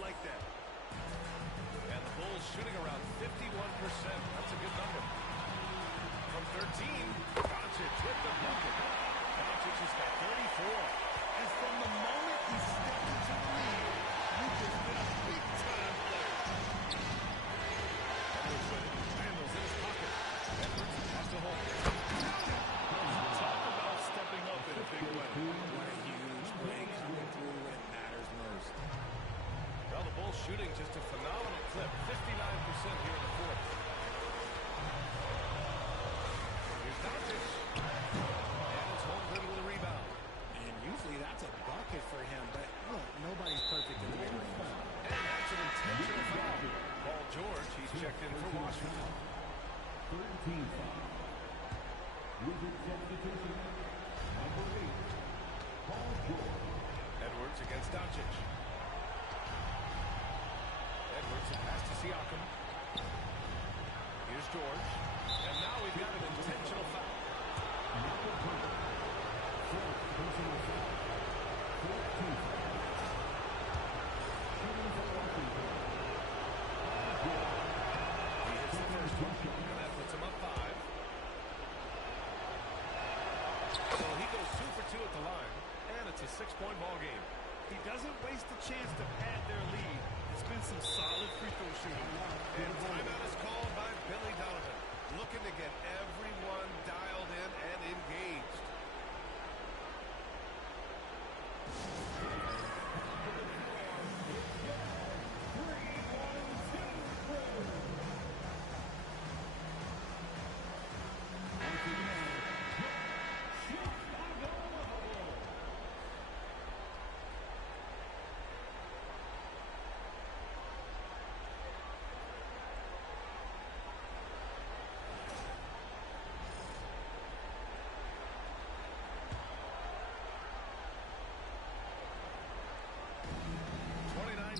like that. And the Bulls shooting around 51%. That's a good number. From 13, Doncic with the bucket. Doncic has got 34. And from the moment he stepped into the league, Luka's been a big-time player. Edwards with it. Randall's in his pocket. Edwards has to hold it. Talk about stepping up in a big way. What a huge play coming through when it matters most. Well, the Bulls shooting just a phenomenal clip. 59% here in the fourth. Here's Doncic. And it's Holmgren with a rebound. And usually that's a bucket for him, but look, nobody's perfect in the mid-range. And that's an intentional foul. Paul George, he's checked in for Washington. 13 foul. With his substitution, number 8, Paul George. Edwards against Doncic. Edwards a pass to Siakam. Here's George. And now we've got an intentional foul. Number 2, fourth personal foul. 14 foul. Shooting for Washington, Paul George. He hits the first one, and that puts him up 5. So he goes 2 for 2 at the line, and it's a 6-point ball game. He doesn't waste the chance to pad their lead. It's been some solid free throw shooting. And timeout is called by Billy Donovan, looking to get everyone dialed in and engaged.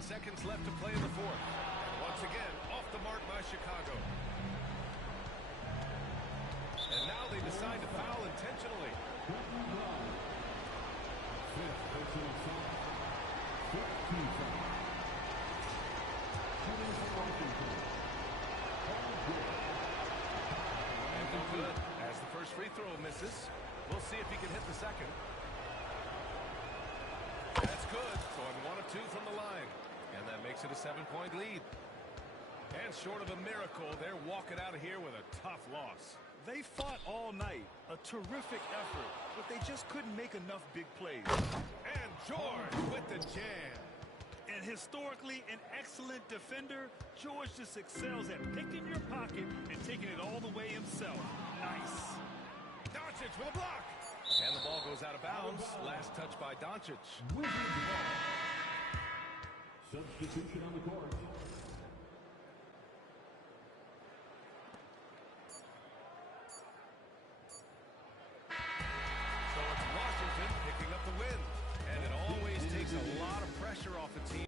Seconds left to play in the fourth. And once again, off the mark by Chicago. And now they decide to foul intentionally. Fifth personal foul. 14 foul. Shooting for Washington, Paul George. And no good. As the first free throw misses, we'll see if he can hit the second. That's good. Going 1 of 2 from the line. And that makes it a 7-point lead. And short of a miracle, they're walking out of here with a tough loss. They fought all night. A terrific effort, but they just couldn't make enough big plays. And George with the jam. And historically an excellent defender, George just excels at picking your pocket and taking it all the way himself. Nice. Doncic with a block. And the ball goes out of bounds. Last touch by Doncic. Wizards ball. Substitution on the court. So it's Washington picking up the win. And it always takes a lot of pressure off a team.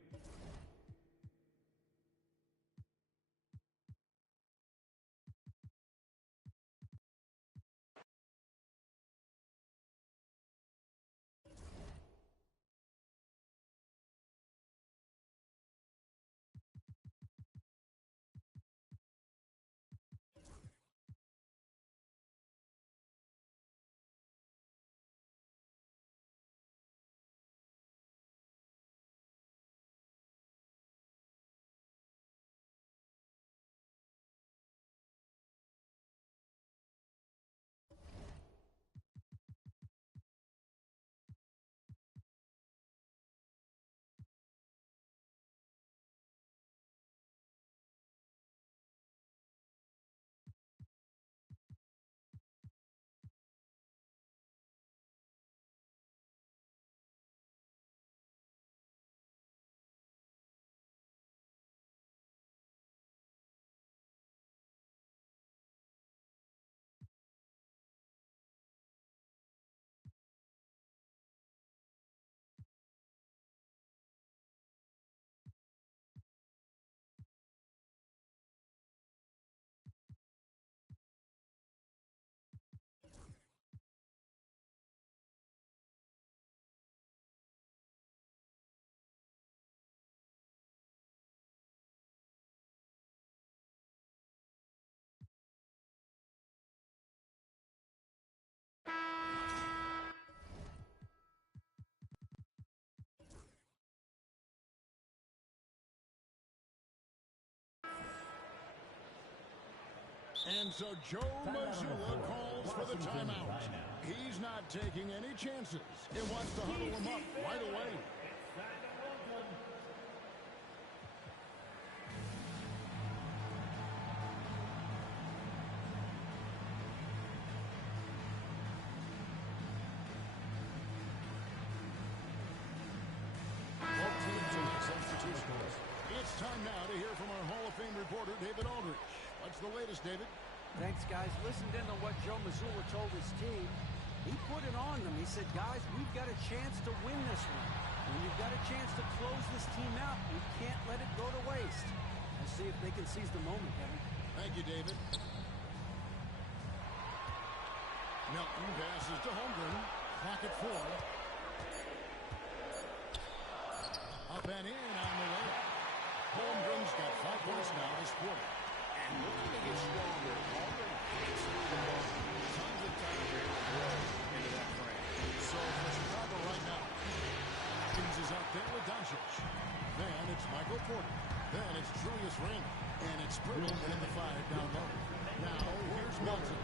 And so Joe Mazzulla calls for the timeout. He's not taking any chances. He wants to huddle him up right away. Both teams will make substitutions. It's time now to hear from our Hall of Fame reporter, David Aldrich. What's the latest, David? Thanks, guys. Listened in on what Joe Mazzulla told his team. He put it on them. He said, guys, we've got a chance to win this one. When you've got a chance to close this team out, we can't let it go to waste. Let's see if they can seize the moment, Kevin. Thank you, David. Melton passes to Holmgren. Clock at 4. Up and in on the way. Holmgren's got 5 points now this quarter. And looking to get stronger, Holmgren hits the ball. Tons of time here to grow into that frame. So for Chicago right now, Hopkins is out there with Doncic. Then it's Michael Porter. Then it's Julius Randle. And it's Pirtle at the 5 down low. Now here's Melton.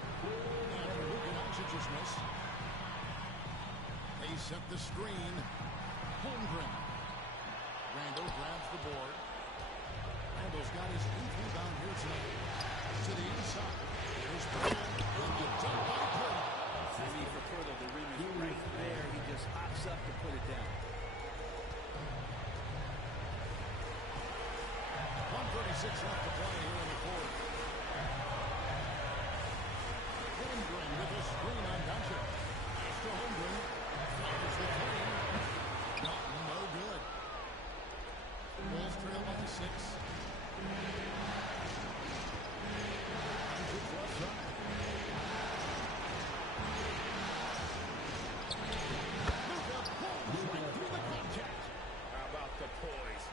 After Luka Doncic's miss. They set the screen. Holmgren. Randle grabs the board. Randle's got his 8th rebound here tonight. To the inside. Here's Pirtle. And the dunk by Pirtle. I mean, for Pirtle, the rim is right there. He just hops up to put it down. 1:36 left to play here in the fourth. Holmgren with a screen on Doncic. Pass to Holmgren. Fires the three. No good. Bulls trail by 6. Doncic left side. Luka pulls right through the contact. How about the poise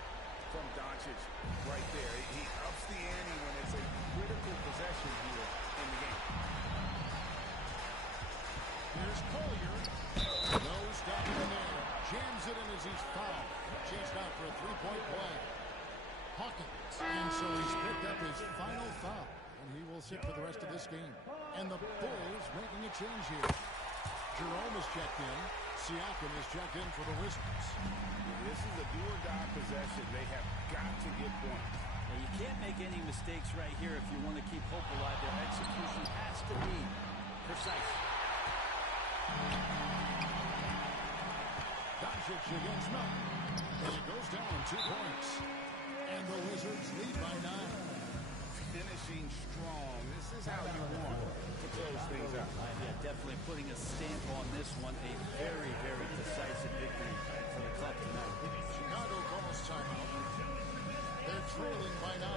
from Doncic right there? He ups the ante when it's a critical possession here in the game. Here's Collier. No stopping him there. Jams it in as he's fouled. Chased out for a 3-point play. Hawkins. And so he's picked up his final foul. And he will sit for the rest of this game. And the Bulls making a change here. Jerome is checked in. Siakam is checked in for the Wizards. This is a do-or-die possession. They have got to get points. Now, you can't make any mistakes right here if you want to keep hope alive. Their execution has to be precise. Doncic against Melton. And it goes down 2 points. And the Wizards lead by 9. Finishing strong. This is how you want to close things out. Yeah, definitely putting a stamp on this one. A very, very decisive victory for the club tonight. Chicago calls timeout. They're trailing by 9.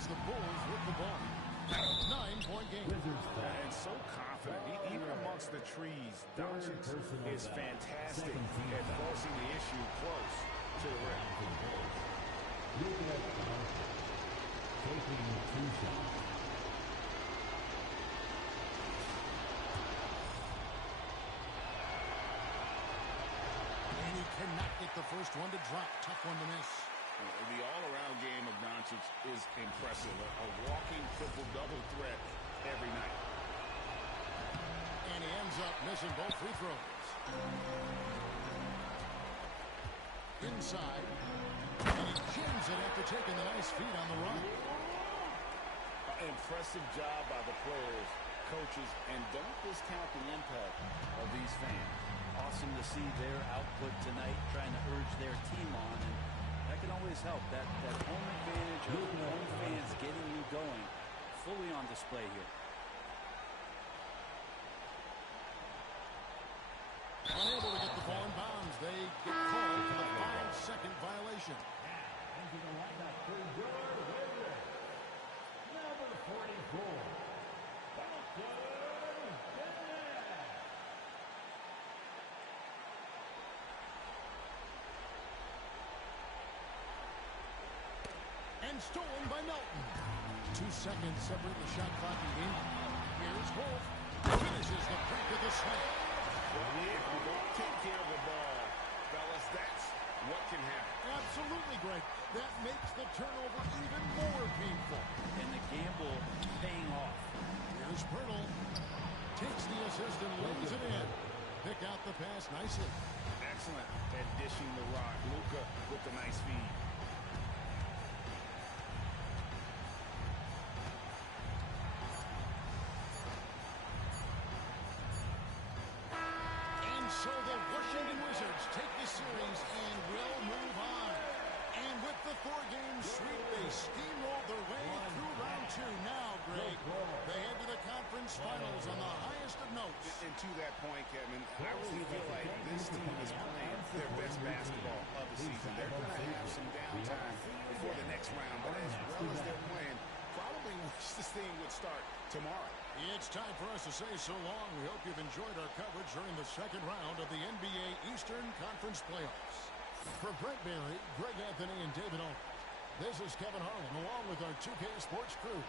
The Bulls with the ball. 9-point game. And so confident. Even amongst the trees, Doncic is fantastic at forcing the issue close to the rim. Taking 2 shots. And he cannot get the first one to drop. Tough one to miss. The all-around game of Doncic is impressive. A walking triple-double threat every night. And he ends up missing both free throws. Inside. And he jams it after taking the nice feed on the run. Impressive job by the players, coaches, and don't discount the impact of these fans. Awesome to see their output tonight, trying to urge their team on. And that can always help. That home advantage of home fans getting you going, fully on display here. Unable to get the ball in bounds. They get called for the 5-second violation. Into the lineup for your winner, number 44, Boston. stolen by Melton. 2 seconds separate the shot clock and game. Here's Wolf. Finishes the break of the slam. Take care of the ball. Fellas, that's what can happen. Absolutely, Greg. That makes the turnover even more painful. And the gamble paying off. Here's Pirtle. Takes the assist and lays it in. Pick out the pass nicely. Excellent at dishing the rock. Luka with the nice feed. And so the Washington Wizards take the series and will move on. And with the 4-game sweep, they steamroll their way through round 2. Now, Greg, they head to the conference finals on the highest of notes. And to that point, Kevin, I really feel like this team is playing their best basketball of the season. They're going to have some downtime before the next round, but as well as they're playing, probably wish this thing would start tomorrow. It's time for us to say so long. We hope you've enjoyed our coverage during the second round of the NBA Eastern Conference Playoffs. For Brent Barry, Greg Anthony, and David Owens, this is Kevin Harlan along with our 2K Sports crew.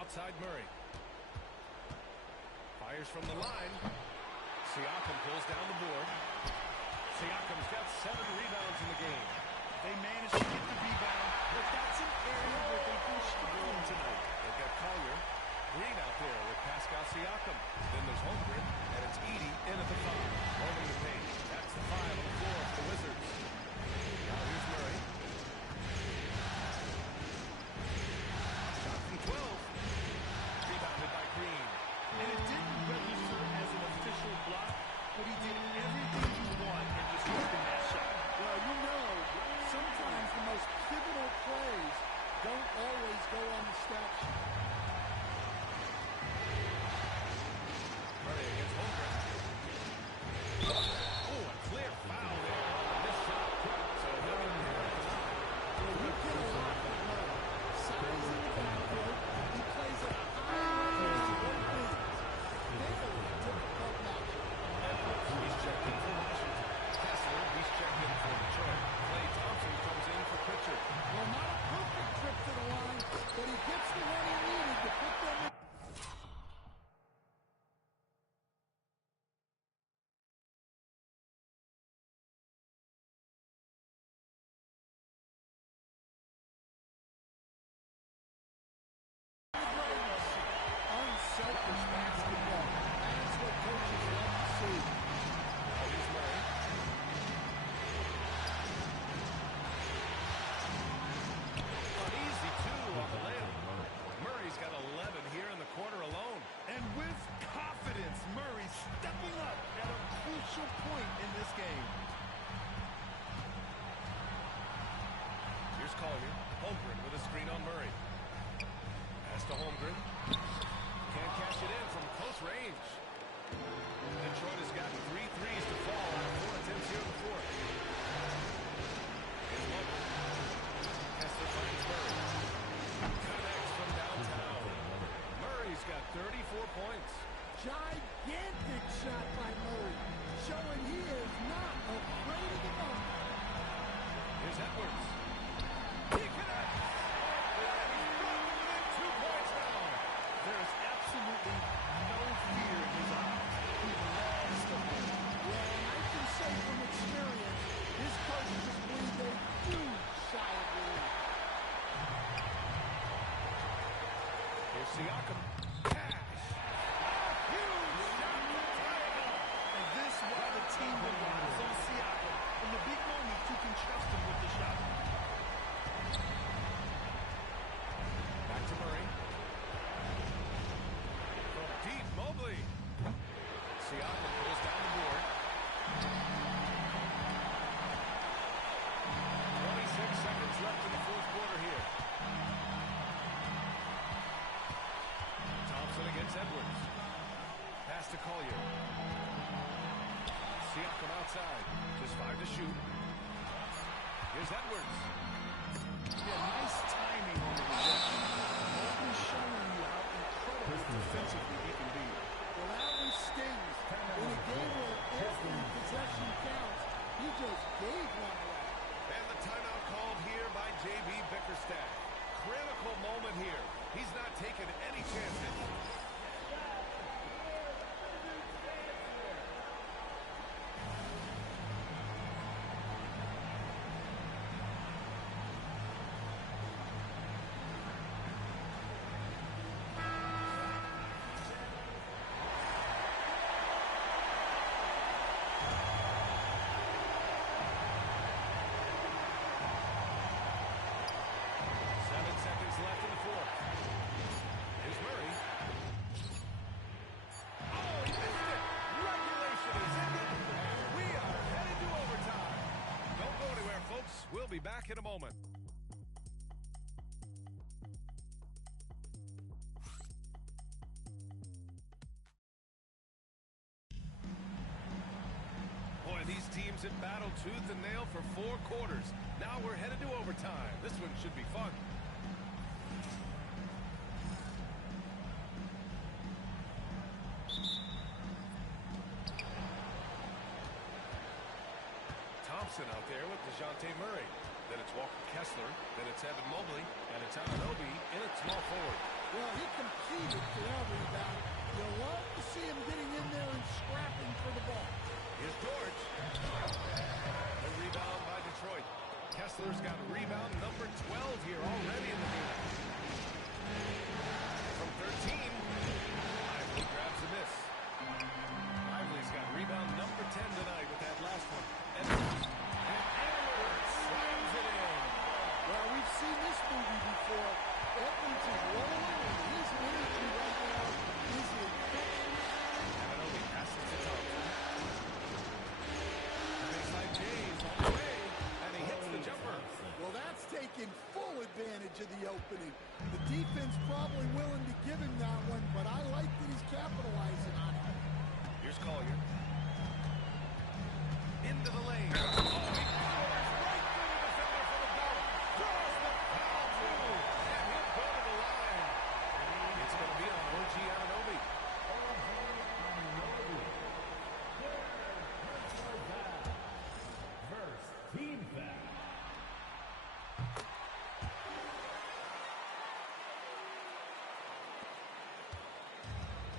Outside Murray. Fires from the line. Siakam pulls down the board. Siakam's got 7 rebounds in the game. They managed to get the rebound, but that's an area where they've been struggling tonight. They've got Collier. Green out there with Pascal Siakam. Then there's Holmgren, and it's Edey in at the 5. Roaming the paint. That's the 5 on the floor for the Wizards. Now here's Murray. Shot from 12. Rebounded by Green. And it didn't register as an official block, but he did everything he wanted in disrupting that shot. Well, you know, sometimes the most pivotal plays don't always go on the stat sheet. Murray against Holmgren. Oh, a clear foul there on this shot. So he'll get here at the 9. Well, you get a lot of Murray. Size in the backcourt. He plays at a high level on both ends. Very difficult matchup. He's checked in for Washington. Kessler, he's checked in for Detroit. Klay Thompson comes in for Pritchard. Well, not a perfect trip to the line, but he gets the one he needed to put them in. Unselfish basketball. That's what coaches love to see. Now here's Murray. An easy 2 on the layup. Murray's got 11 here in the quarter alone. And with confidence, Murray stepping up at a crucial point in this game. Holmgren with a screen on Murray. Pass to Holmgren. Can't cash it in from close range. Detroit has got 3 threes to fall out of 4 attempts here in the fourth. Here's Mobley. Kessler finds Murray. Connects from downtown. Murray's got 34 points. Gigantic shot by Murray, showing he is not afraid of the moment. Here's Edwards. He connects! And he's brought them within 2 points now. There is absolutely no fear in his eyes. He loves the ball. Well, and I can say from experience, his coaches believe they do shy of the lead. Here's Siakam. Team relies on Siakam. In the big moments, you can trust him with the shot. Back to Murray. From deep, Mobley. Siakam pulls down the board. 26 seconds left in the fourth quarter here. Thompson against Edwards. Pass to Collier. Siakam outside. Just 5 to shoot. Here's Edwards. Yeah, nice timing on the rejection. Mobley's showing you how incredible defensively he can be. Well, that one stings. In a game where every possession counts, he just gave one away. And the timeout called here by J.B. Bickerstaff. Critical moment here. He's not taking any chances. We'll be back in a moment. Boy, these teams have battled tooth and nail for 4 quarters. Now we're headed to overtime. This one should be fun. Thompson out there with DeJounte Murray. Then it's Walker Kessler. Then it's Evan Mobley. And it's Anunoby in at small forward. Well, he competed for that rebound. You love to see him getting in there and scrapping for the ball. Here's George. The rebound by Detroit. Kessler's got rebound number 12 here already in the game. From 13, Lively grabs a miss. Lively's got rebound number 10 tonight with that last one. And Edwards slams it in. Well, we've seen this movie before. Edwards is rolling, and his energy right now is infectious. Anunoby passes to Thompson. Baseline James on the way, and he hits the jumper. Well, that's taking full advantage of the opening. The defense probably willing to give him that one, but I like that he's capitalizing on it. Here's Collier. Into the lane. Oh, he powers right through the defender for the ball. Draws the foul, too. And he'll go to the line. It's going to be on OG Anunoby. First team foul.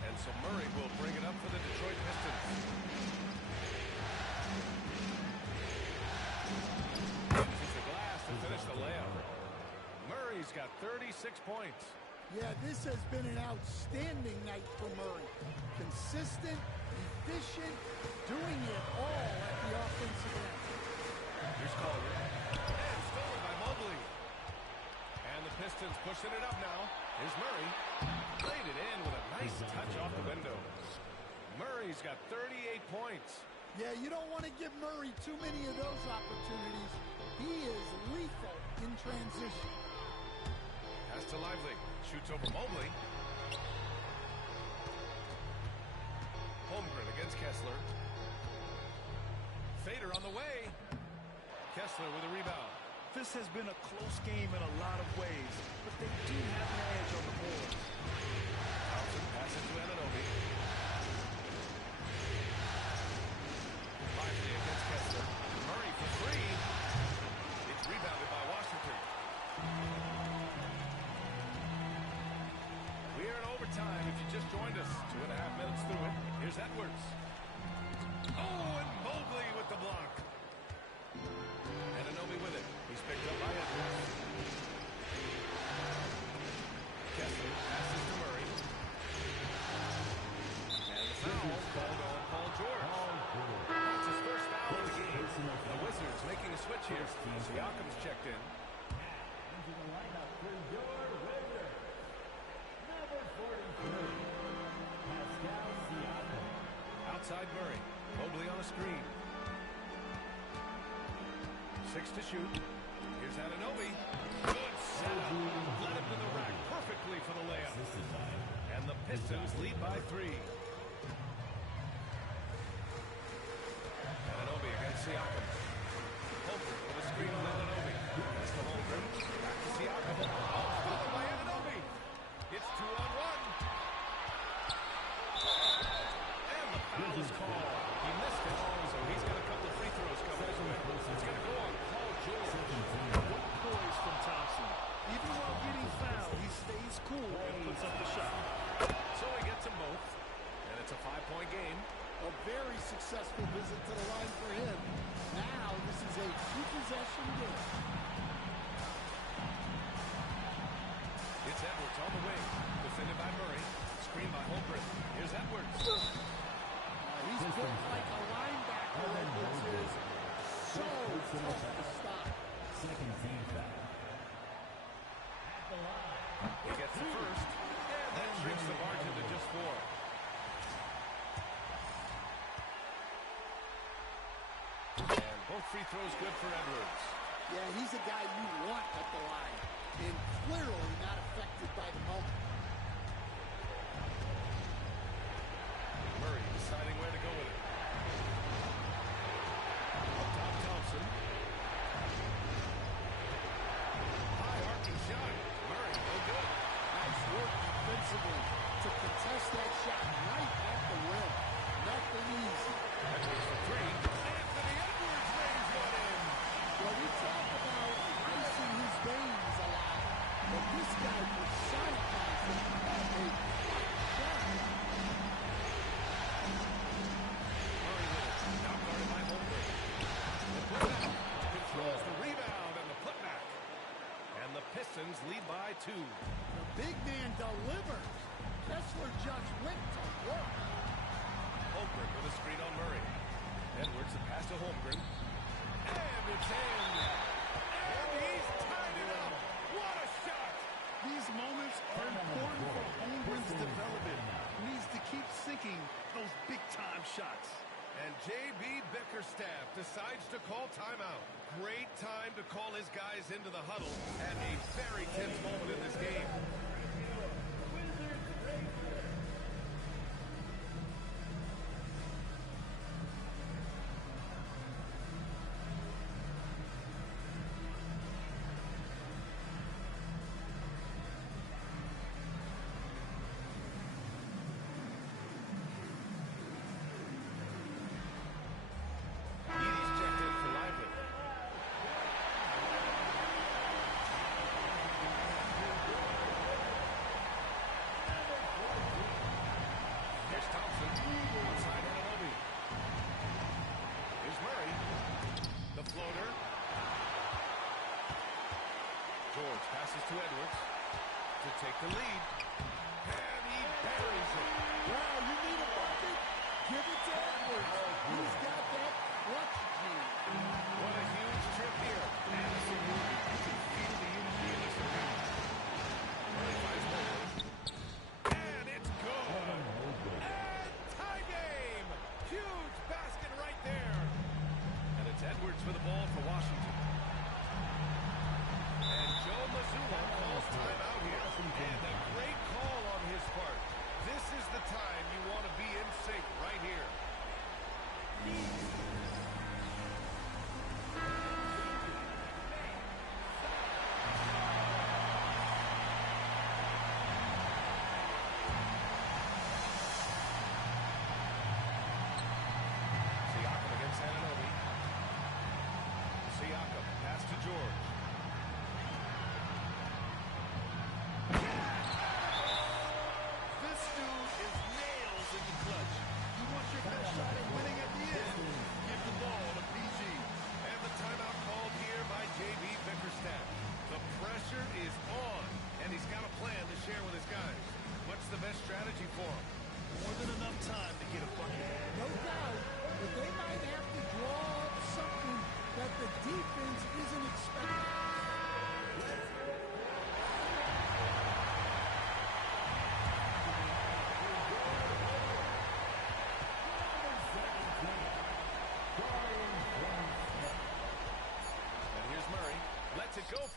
And so Murray will bring it up for the Detroit Pistons. Uses the glass to finish the layup. Murray's got 36 points. Yeah, this has been an outstanding night for Murray. Consistent, efficient, doing it all at the offensive end. Here's Collier. And stolen by Mobley. And the Pistons pushing it up now. Here's Murray. Played it in with a nice touch off the window. Murray's got 38 points. Yeah, you don't want to give Murray too many of those opportunities. He is lethal in transition. pass to Lively. Shoots over Mobley. Holmgren against Kessler. Fader on the way. Kessler with a rebound. This has been a close game in a lot of ways, but they do have an edge on the board. Thompson passes to Anunoby. Lively against Kessler. Murray for three. It's rebounded by Washington. We are in overtime if you just joined us. 2.5 minutes through it. Here's Edwards. Oh, and Mobley with the block. Anunoby with it. He's picked up by Edwards. Kessler passes to Murray. And the foul called on Paul George. It's his first foul of the game. The Wizards making a switch here. Siakam's checked in. Into the lineup for your winner, number 43, Pascal Siakam. Outside Murray. Mobley on a screen. 6 to shoot. Here's Anunoby. Good setup. Led him to the rack perfectly for the layup. And the Pistons lead by 3. Anunoby against Siakam. Holmgren with a screen on Anunoby. That's to Holmgren. Back to Siakam. Oh, fouled by Anunoby. It's 2-on-1. And the foul is called. He missed it. So he's got a couple of free throws coming his way. It's going to go on Paul George. Good poise from Thompson. Even while getting fouled, he stays cool and puts up the shot. So he gets them both. And it's a 5-point game. A very successful visit to the line for him. Now this is a two-possession game. It's Edwards on the wing. Defended by Murray. Screen by Holmgren. Here's Edwards. He's built like a linebacker. Edwards is so tough to stop. Second team foul. He gets the first. And that shrinks the margin to just 4. And both free throws good for Edwards. Yeah, he's a guy you want at the line. And clearly not affected by the moment. Murray deciding where to go with it. Up top, Thompson. High arcing shot. Murray, no good. Nice work defensively to contest that shot right at the rim. Nothing easy. Edwards for 3. Anthony Edwards lays one in. Well, we talk about icing his veins a lot, but this guy personifies it. A shot. Murray with it. Now guarded by Holmgren. The putback controls the rebound and the putback. And the Pistons lead by 2. The big man delivers. Kessler just went to work. Holmgren with a screen on Murray. Edwards, the pass to Holmgren. And it's in. And he's tied it up. What a shot. These moments are important for Holmgren's development. He needs to keep sinking those big-time shots. And J.B. Bickerstaff decides to call timeout. Great time to call his guys into the huddle at a very tense moment in this game. Edie's checked in for Lively. Here's Thompson. Outside Anunoby. Here's Murray. The floater. George passes to Edwards to take the lead. And he buries it. Wow, you need a bucket? Give it to Edwards. He's got that clutch gene. What a huge trip here. Absolutely. You can feel the unity in this arena. Murray finds Mobley. And it's good. And tie game. Huge basket right there. And it's Edwards for the ball for Washington. And Joe Mazzulla calls timeout here.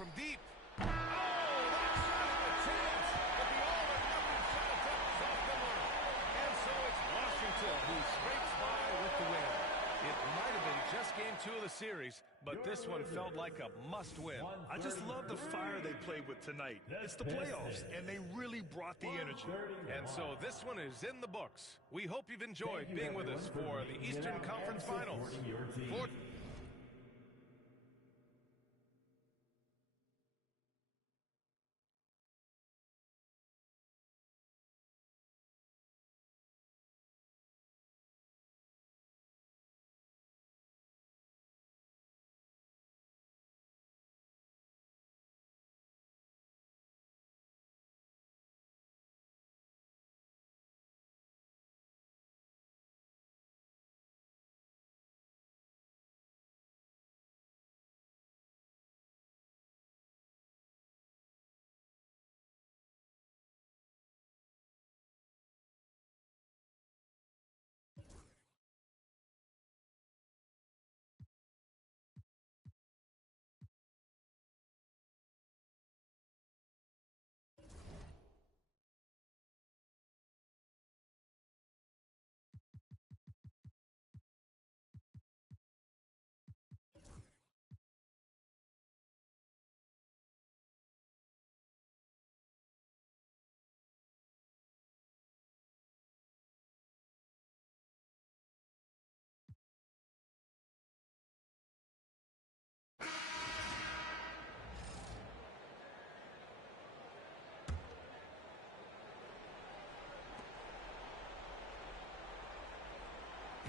from deep. Oh, that shot had a chance, but the all-or-nothing shot attempt is off the mark. And so it's Washington who scrapes by with the win. It might have been just game 2 of the series, but this one felt like a must-win. I just love the fire they played with tonight. It's the playoffs, and they really brought the energy. And so this one is in the books. We hope you've enjoyed being with us for the Eastern Conference Finals.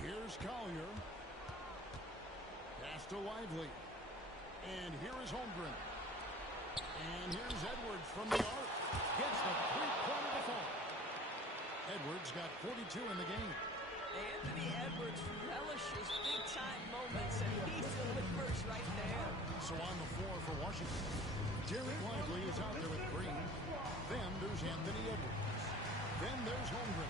Here's Collier. Pass to Lively. And here is Holmgren. And here's Edwards from the arc. Gets the three-pointer to fall. Edwards got 42 in the game. Anthony Edwards relishes big-time moments, and he delivers right there. So on the floor for Washington, Derek Lively is out there with Green. Then there's Anthony Edwards. Then there's Holmgren.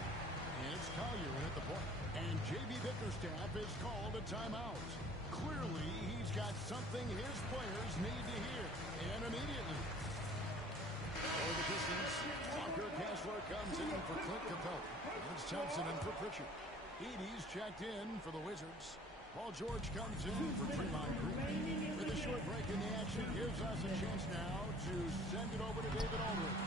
And it's Collier in at the point. And J.B. Bickerstaff is called a timeout. Clearly, he's got something his players need to hear. And immediately. For the Pistons, Walker Kessler comes in for Clint Capella. It's Thompson in for Pritchard. Edey's checked in for the Wizards. Paul George comes in for Draymond Green. With a short break in the action, gives us a chance now to send it over to David Aldridge.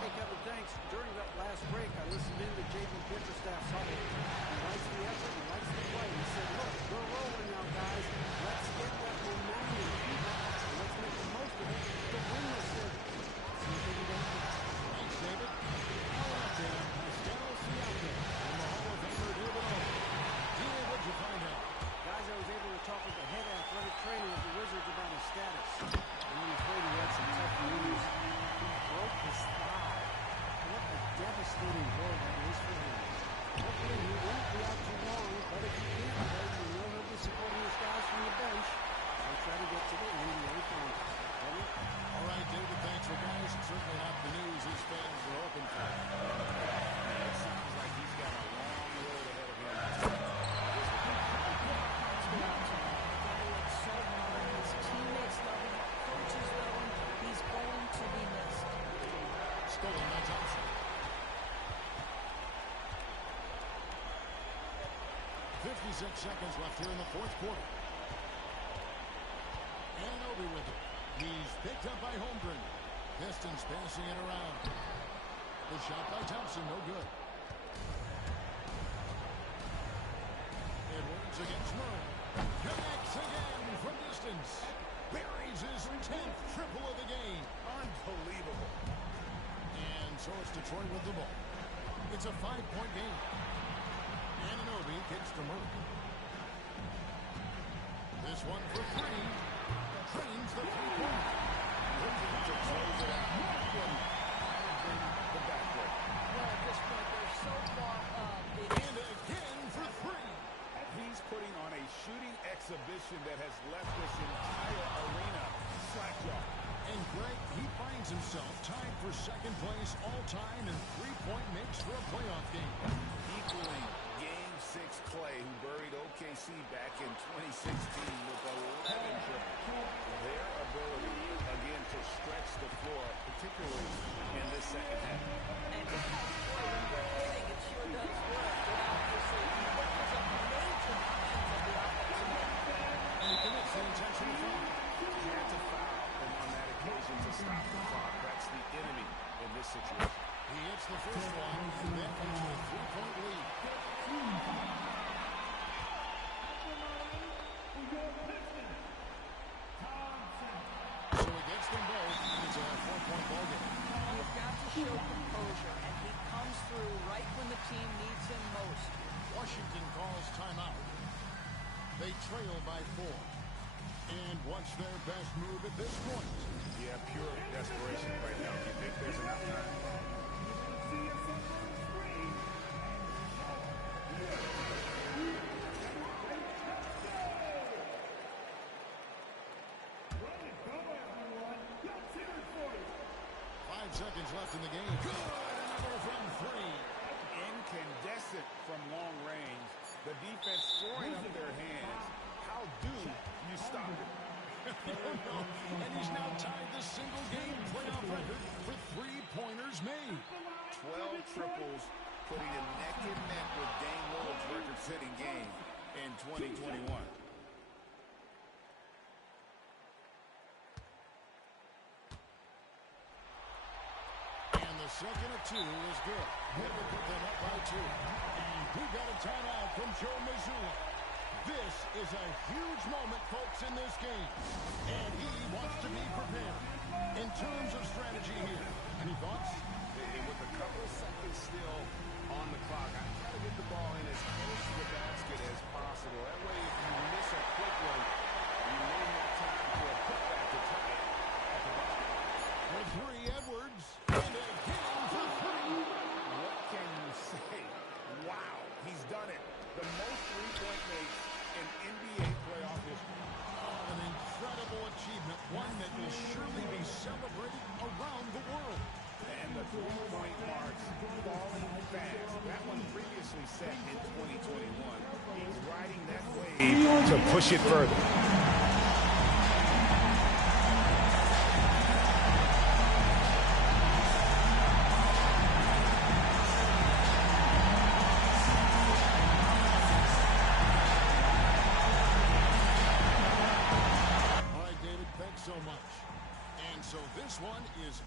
Hey, Kevin, thanks. During that last break, I listened in to J.B. Bickerstaff's huddle. He likes the effort. He likes the play. He said, look, we're rolling now, guys. Let's get that momentum and keep it. And let's make the most of it to win this series. See if we can get it. Thanks, David. Now out there, Pascal Siakam and the Hall of Famer David Aldridge. David, what'd you find out? Guys, I was able to talk with the head athletic trainer of the Wizards about his status. And I'm afraid he had some tough news. He broke his thigh. What a devastating blow that is for him. Hopefully he won't be out too long, but if he can't play, you know he'll be supporting his guys from the bench. They'll try to get to the NBA Finals. Ready? All right, David, thanks for guys. Certainly not the news his fans are hoping for. It sounds like he's got a long road ahead of him. So hard. His teammates love him. Coaches love him. He's going to be missed. Stolen by Thompson. 56 seconds left here in the fourth quarter. Anunoby with it. He's picked up by Holmgren. Pistons passing it around. The shot by Thompson, no good. Edwards against Murray. Connects again from distance. Buries his 10th triple of the game. Unbelievable. And so it's Detroit with the ball. It's a 5-point game. Anunoby kicks to Murray. This one for three. Trains the three-pointer. Looking to close it out. The backcourt. Well, at this point, they're so far up. And again for three. He's putting on a shooting exhibition that has left this entire arena slack-jawed. And Greg, he finds himself tied for second place all-time in three-point makes for a playoff game. Equaling Game 6 Clay, who buried OKC back in 2016 with 11 triples. Their ability against trail by 4. And what's their best move at this point? Yeah, pure desperation right now. You think there's enough time? 5 seconds left in the game. Good. Another from 3. Incandescent from long range. The defense throwing up their hands. How do you stop it? And he's now tied the single-game playoff record for three-pointers made. 12 triples, putting him neck and neck with Dame Lillard's record-setting game in 2021. And the second of 2 is good. Never put them up by 2. And we got a timeout from Joe Mazzulla. This is a huge moment, folks, in this game. And he wants to be prepared. In terms of strategy here, any thoughts? And with a couple seconds still on the clock, I try to get the ball in as close to the basket as possible. That way, if you miss a quick one, you may have time for a putback to tie it at the bottom. For 3, Edwards. And again for 3. What can you say? Wow, he's done it. The most three-point makes in NBA playoff history. An incredible achievement, one that will surely be celebrated around the world. And the three-point marks falling fast. That one previously set in 2021. He's riding that wave to push it further. All right, David, thanks so much. And so this one is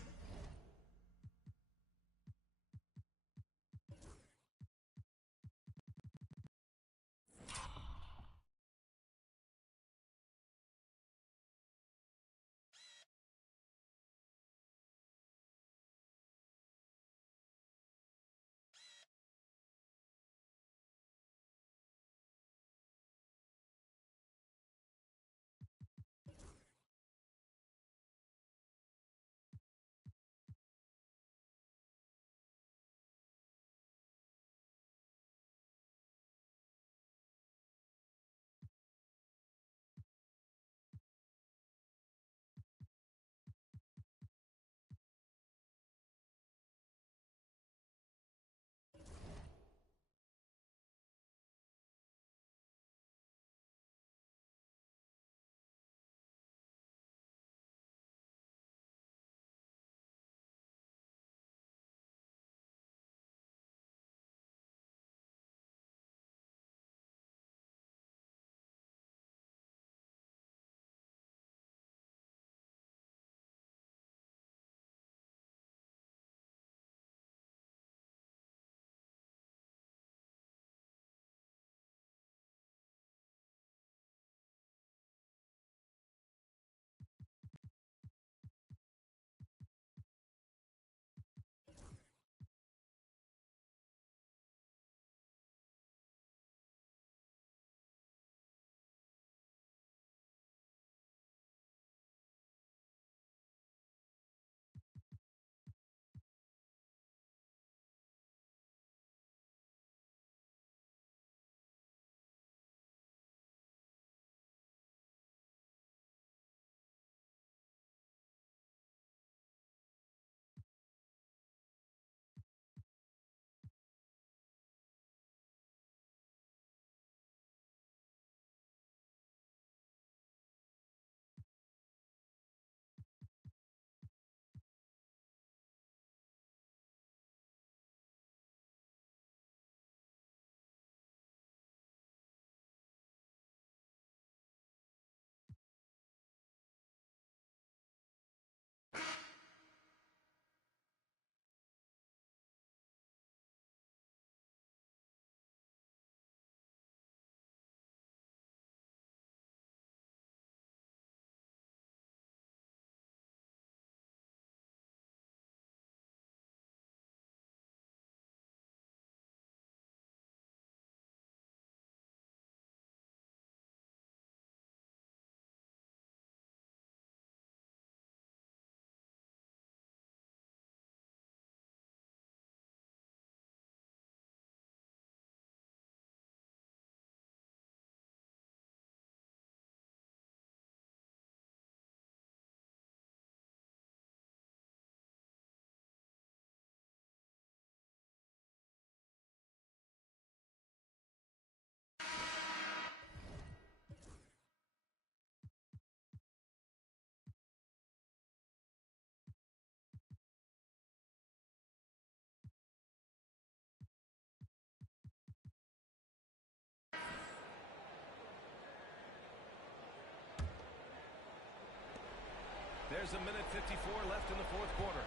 There's a minute 54 left in the fourth quarter.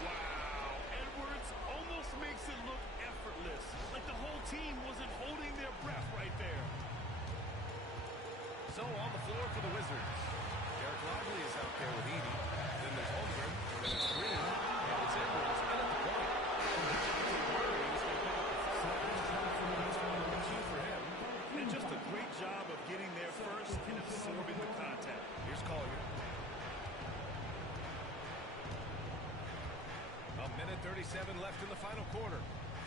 Wow, Edwards almost makes it look effortless, like the whole team wasn't holding their breath right there. So on the floor for the Wizards, Derek Lively is out there with Edey. Then there's Holmgren, then it's Green, and it's Edwards in at the point. Murray is going to pick up the foul. That's number 2 for him. And just a great job of getting there first and absorbing the contact. Here's Collier. A minute 37 left in the final quarter.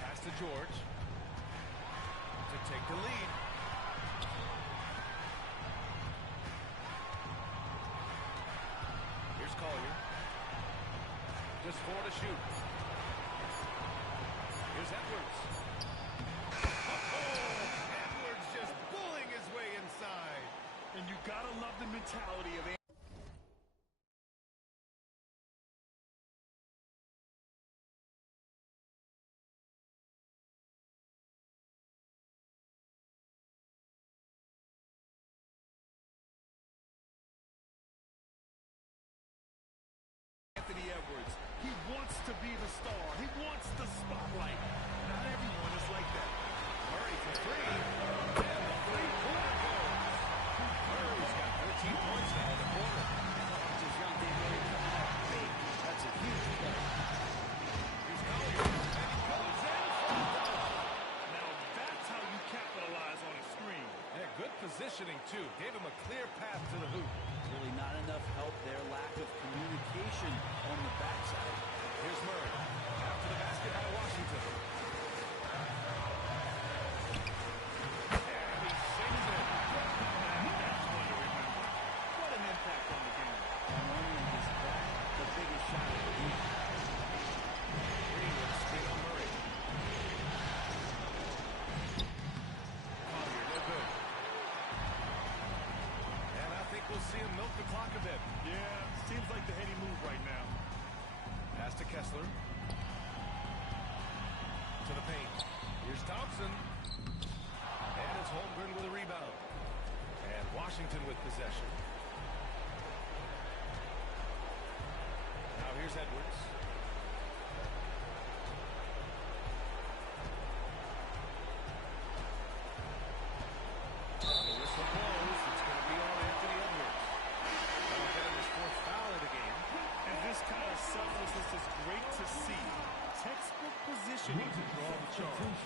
Pass to George to take the lead. Here's Collier. Just 4 to shoot. Here's Edwards. Edwards just bullying his way inside. And you gotta love the mentality of Anthony Edwards. He wants to be the star. He wants the spotlight. Not everyone is like that. Murray for 3. And the three-pointer goes. Murray's got 13 points now in the quarter. This young kid really coming up big. That's a huge play. Here's Collier. And he goes in for a dunk. Now that's how you capitalize on a screen. Yeah, good positioning, too. Gave him a clear path to the hoop. Really not enough help there. Lack of communication on the backside. Here's Murray. After the basket by Washington. And he sinks it. That's one to remember. What an impact on the game. And wondering, is that the biggest shot of the week? Green with a screen on Murray. Collier, no good. And I think we'll see him milk the clock a bit. Yeah, seems like the heady move right now. Pass to Kessler. To the paint. Here's Thompson. And it's Holmgren with a rebound. And Washington with possession. Now here's Edwards. The whistle blows. It's going to be on Anthony Edwards. That'll get him his 4th foul of the game. And this kind of selflessness is great to see. Textbook positioning to draw the charge.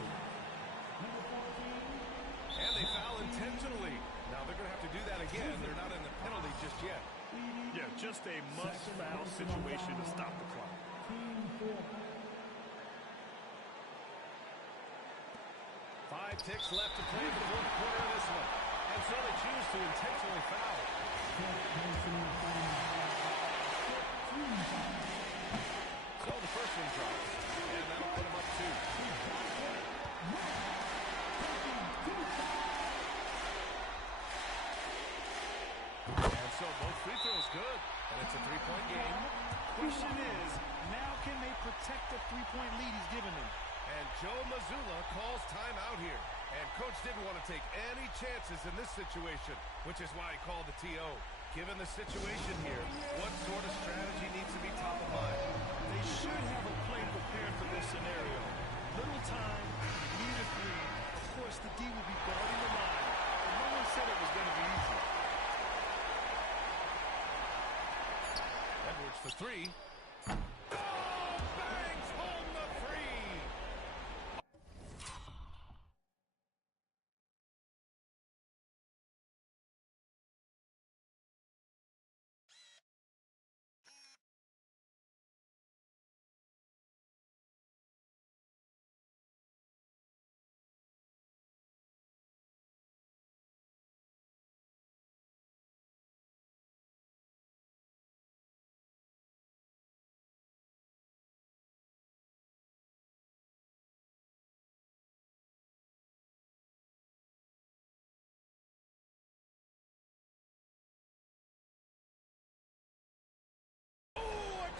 And they foul intentionally. Now they're going to have to do that again. They're not in the penalty just yet. Yeah, just a must-foul situation to stop the clock. 5 ticks left to play in the fourth quarter of this one. And so they choose to intentionally foul. So the first one drops. And that'll put him up 2. And so both free throws good. And it's a 3-point game. Question is, now can they protect the three-point lead he's given them? And Joe Mazzulla calls timeout here. And Coach didn't want to take any chances in this situation, which is why he called the TO. Given the situation here, what sort of strategy needs to be top of mind? They should have a play prepared for this scenario. Little time, need a three. Of course, the D will be guarding the line. But no one said it was going to be easy. Edwards for 3. Oh, bangs home the 3.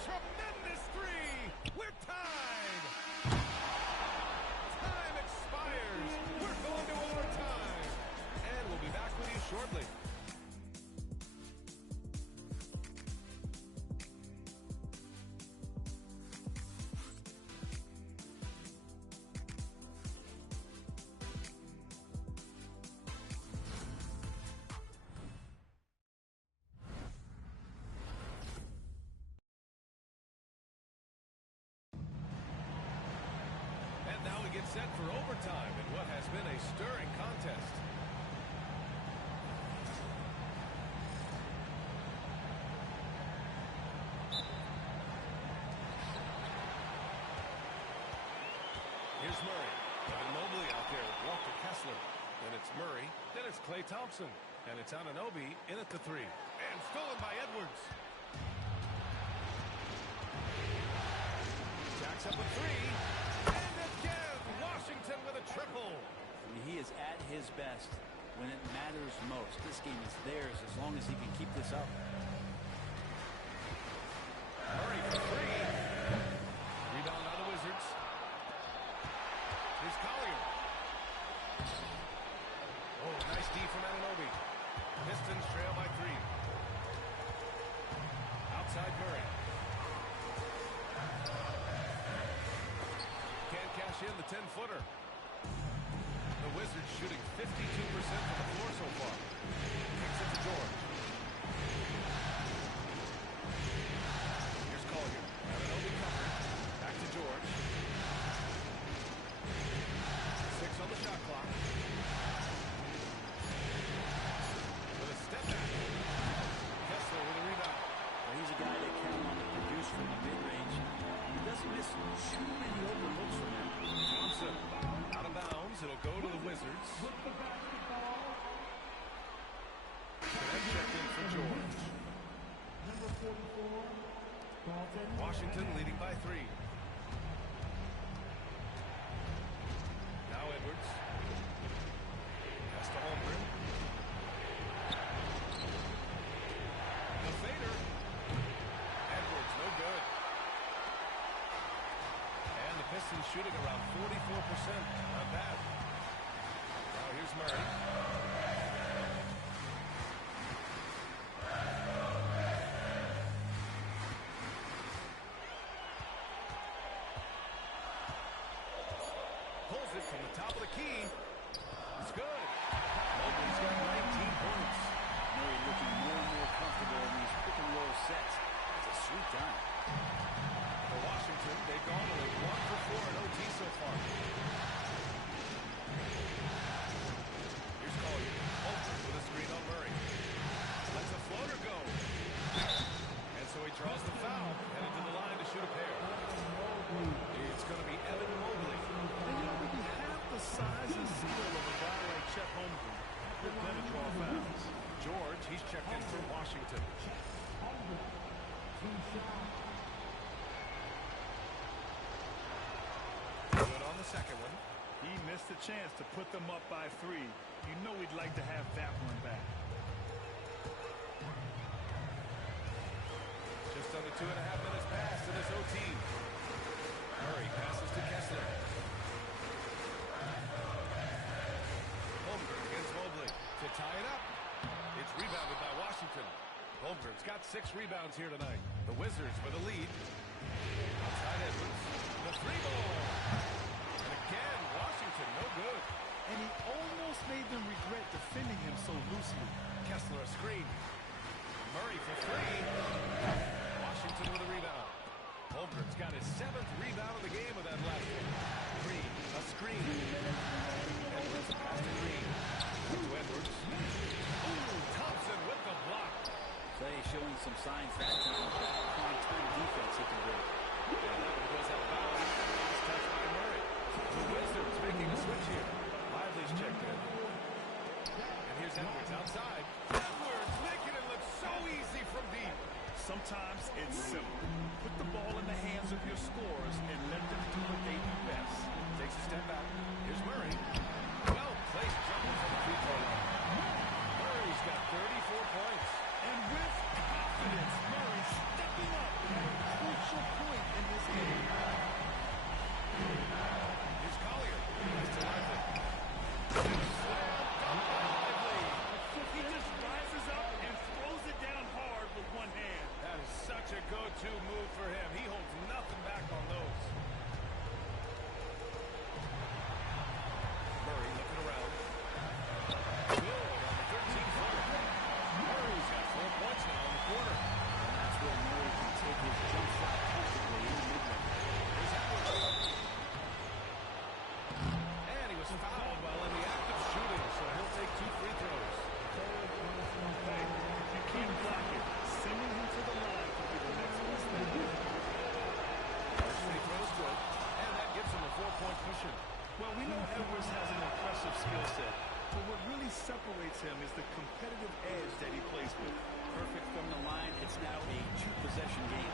Tremendous 3! We're tied! Time expires! We're going to overtime! And we'll now we get set for overtime in what has been a stirring contest. Here's Murray. Evan Mobley out there with Walker Kessler. Then it's Murray. Then it's Klay Thompson. And it's Anunoby in at the three. And stolen by Edwards. Jacks up a three. And again, Washington with a triple. I mean, he is at his best when it matters most. This game is theirs as long as he can keep this up. Murray for three. Rebound on the Wizards. Here's Collier. Oh, nice D from Anunoby. Pistons trail by three. Outside Murray. Can't cash in the 10-footer. The Wizards shooting 52% from the floor so far. Kicks it to George. Here's Collier. Anunoby covered. Back to George. 6 on the shot clock. With a step back. Kessler with a rebound. Well, he's a guy that can produce from the mid-range. He doesn't miss too many open looks from him. Thompson out of bounds. It'll go to the Wizards. And check in for George. Washington leading by 3. Now Edwards. Pass to Holmgren. The fader. Edwards, no good. And the Pistons shooting around 44%. Not bad. Now here's Murray. Pulls it from the top of the key. It's good. Mobley's got 19 points. Murray looking more and more comfortable in these pick and roll sets. That's a sweet time. For Washington, they've gone only 1 for 4 in OT so far. Here's Collier. Holmgren with a screen on Murray. Lets a floater go. And so he draws the foul. Headed to the line to shoot a pair. It's going to be Evan Mobley. And you know, with half the size and skill of a guy like Chet Holmgren, they're going to draw fouls. George, he's checked in for Washington. Good on the second one. He missed a chance to put them up by 3. You know he'd like to have that one back. Just under 2.5 minutes passed in this OT. Murray passes to Kessler. Holmgren against Mobley to tie it up. It's rebounded by Washington. Holmgren's got 6 rebounds here tonight. The Wizards with a lead. Outside Edwards. The 3-ball. And again, Washington, no good. And he almost made them regret defending him so loosely. Kessler a screen. Murray for 3. Washington with a rebound. Holmgren's got his 7th rebound of the game with that last one. Green, a screen. Edwards a pass to Green. To Edwards. Ooh, Thompson with the block. Klay showing some signs that time of that prime-time defense he can bring. And that one goes out of bounds. Last touch by Murray. The Wizards making a switch here. Lively's checked in. And here's Edwards outside. Edwards making it look so easy from deep. Sometimes it's simple. Put the ball in the hands of your scorers and let them do what they do best. Takes a step back. Here's Murray. Well placed jumper from the free throw line. Murray's got 34 points. And with confidence, Murray stepping up at a crucial point in this game. Here's Collier. Pass to Lively. Slam dunk by Lively. He just rises up and throws it down hard with one hand. That is such a go-to move for him. He holds nothing back on those. we know Edwards has an impressive skill set, but what really separates him is the competitive edge that he plays with. Perfect from the line. It's now a two-possession game.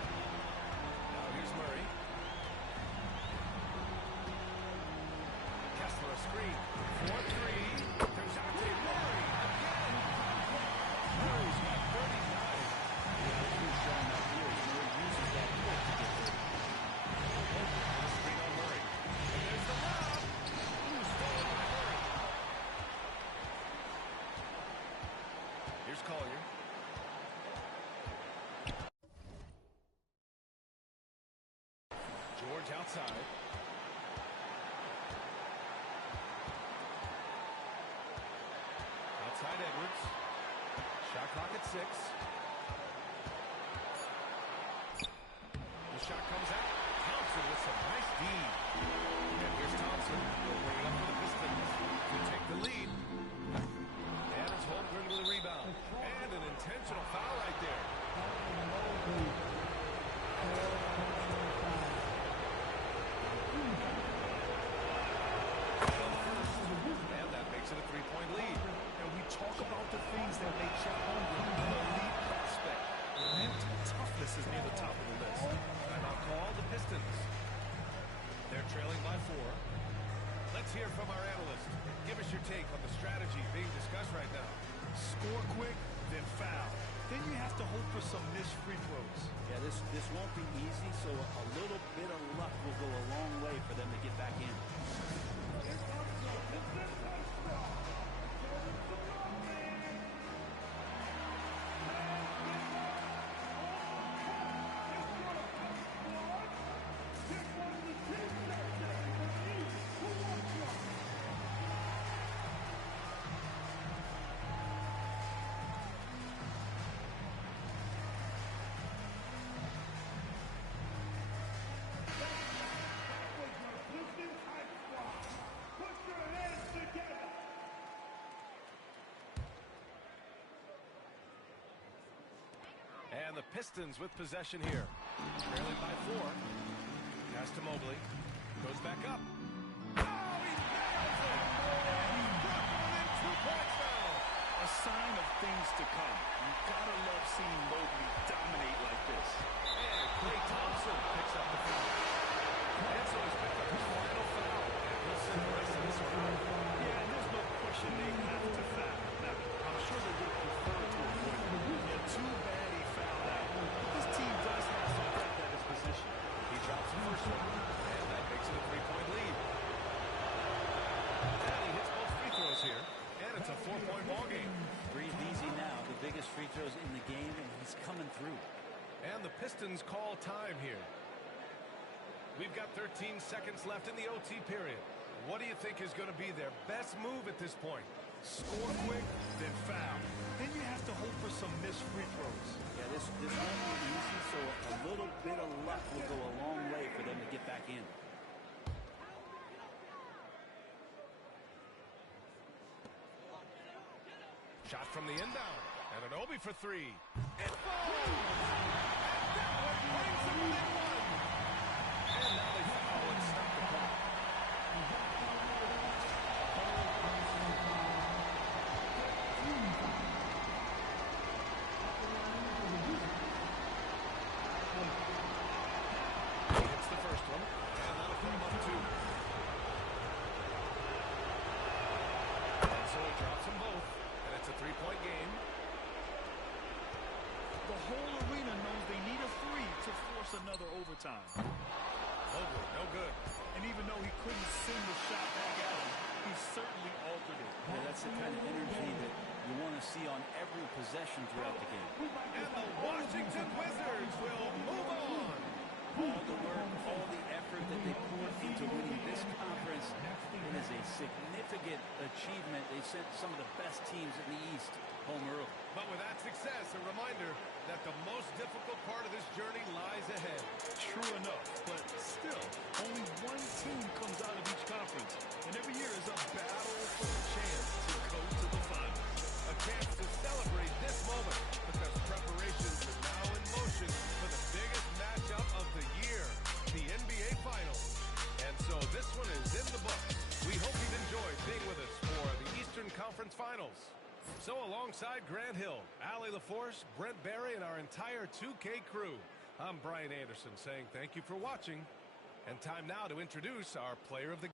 Now here's Murray. Kessler a screen. 4-3. There's Murray again. Murray's got 39. Yeah, he's showing up here. Murray uses that quick to get there. Screen on Murray. And there's the lob. Ooh, stolen by Murray. Here's Collier. George outside. Outside Edwards. Shot clock at 6. The shot comes out. Thompson with some nice D. And here's Thompson. Will bring it up for the Pistons to take the lead. And it's Holmgren with a rebound. And an intentional foul right there. And that makes it a 3-point lead. And we talk about the things that make Chet Holmgren an elite prospect. Mental toughness is near the top of the list. Timeout call, the Pistons. They're trailing by 4. Let's hear from our analyst. Give us your take on the strategy being discussed right now. Score quick, then foul. Then you have to hope for some missed free throws. Yeah, this won't be easy, so a little bit of luck will go a long way for them to get back in. And the Pistons with possession here. Trailing by 4. Pass to Mobley. Goes back up. Oh, he nails it! He's brought within 2 points now. A sign of things to come. You gotta love seeing Mobley dominate like this. And Klay Thompson picks up the foul. And so he's picked up his final foul. And he'll send the rest of this around. Yeah, and there's no question they have to foul. Now, I'm sure they would prefer to avoid it. Yeah, too bad he fouled out. This team does have some depth at his position. He drops the first one. And that makes it a 3-point lead. And he hits both free throws here. And it's a 4-point ball game. Breathe easy now. The biggest free throws in the game, and he's coming through. And the Pistons call time here. We've got 13 seconds left in the OT period. What do you think is going to be their best move at this point? Score quick, then foul. Then you have to hope for some missed free throws. Yeah, this won't be easy, so a little bit of luck will go a long way for them to get back in. Shot from the inbound. And an Obi for 3. It falls! And that one brings them within 1. And now they foul and stop the clock. Hits the first one. And that'll put him up 2. And so he drops them both. And it's a 3-point game. The whole arena knows they need a 3 to force another overtime. Mobley, no good. And even though he couldn't send the shot back at him, he certainly altered it. Yeah, that's the kind of energy that you want to see on every possession throughout the game. And the Washington Wizards will move on. All the work, all the effort that they poured into winning this conference, it is a significant achievement. They sent some of the best teams in the East home early. But with that success, a reminder that the most difficult part of this journey lies ahead. True enough, but still, only one team comes out of each conference. And every year is a battle for the chance to go to the finals. A chance to celebrate this moment because preparations are now in motion for the biggest matchup of the year, the NBA Finals. And so this one is in the books. We Conference Finals. So alongside Grant Hill, Allie LaForce, Brent Barry, and our entire 2K crew, I'm Brian Anderson saying thank you for watching. And time now to introduce our player of the game.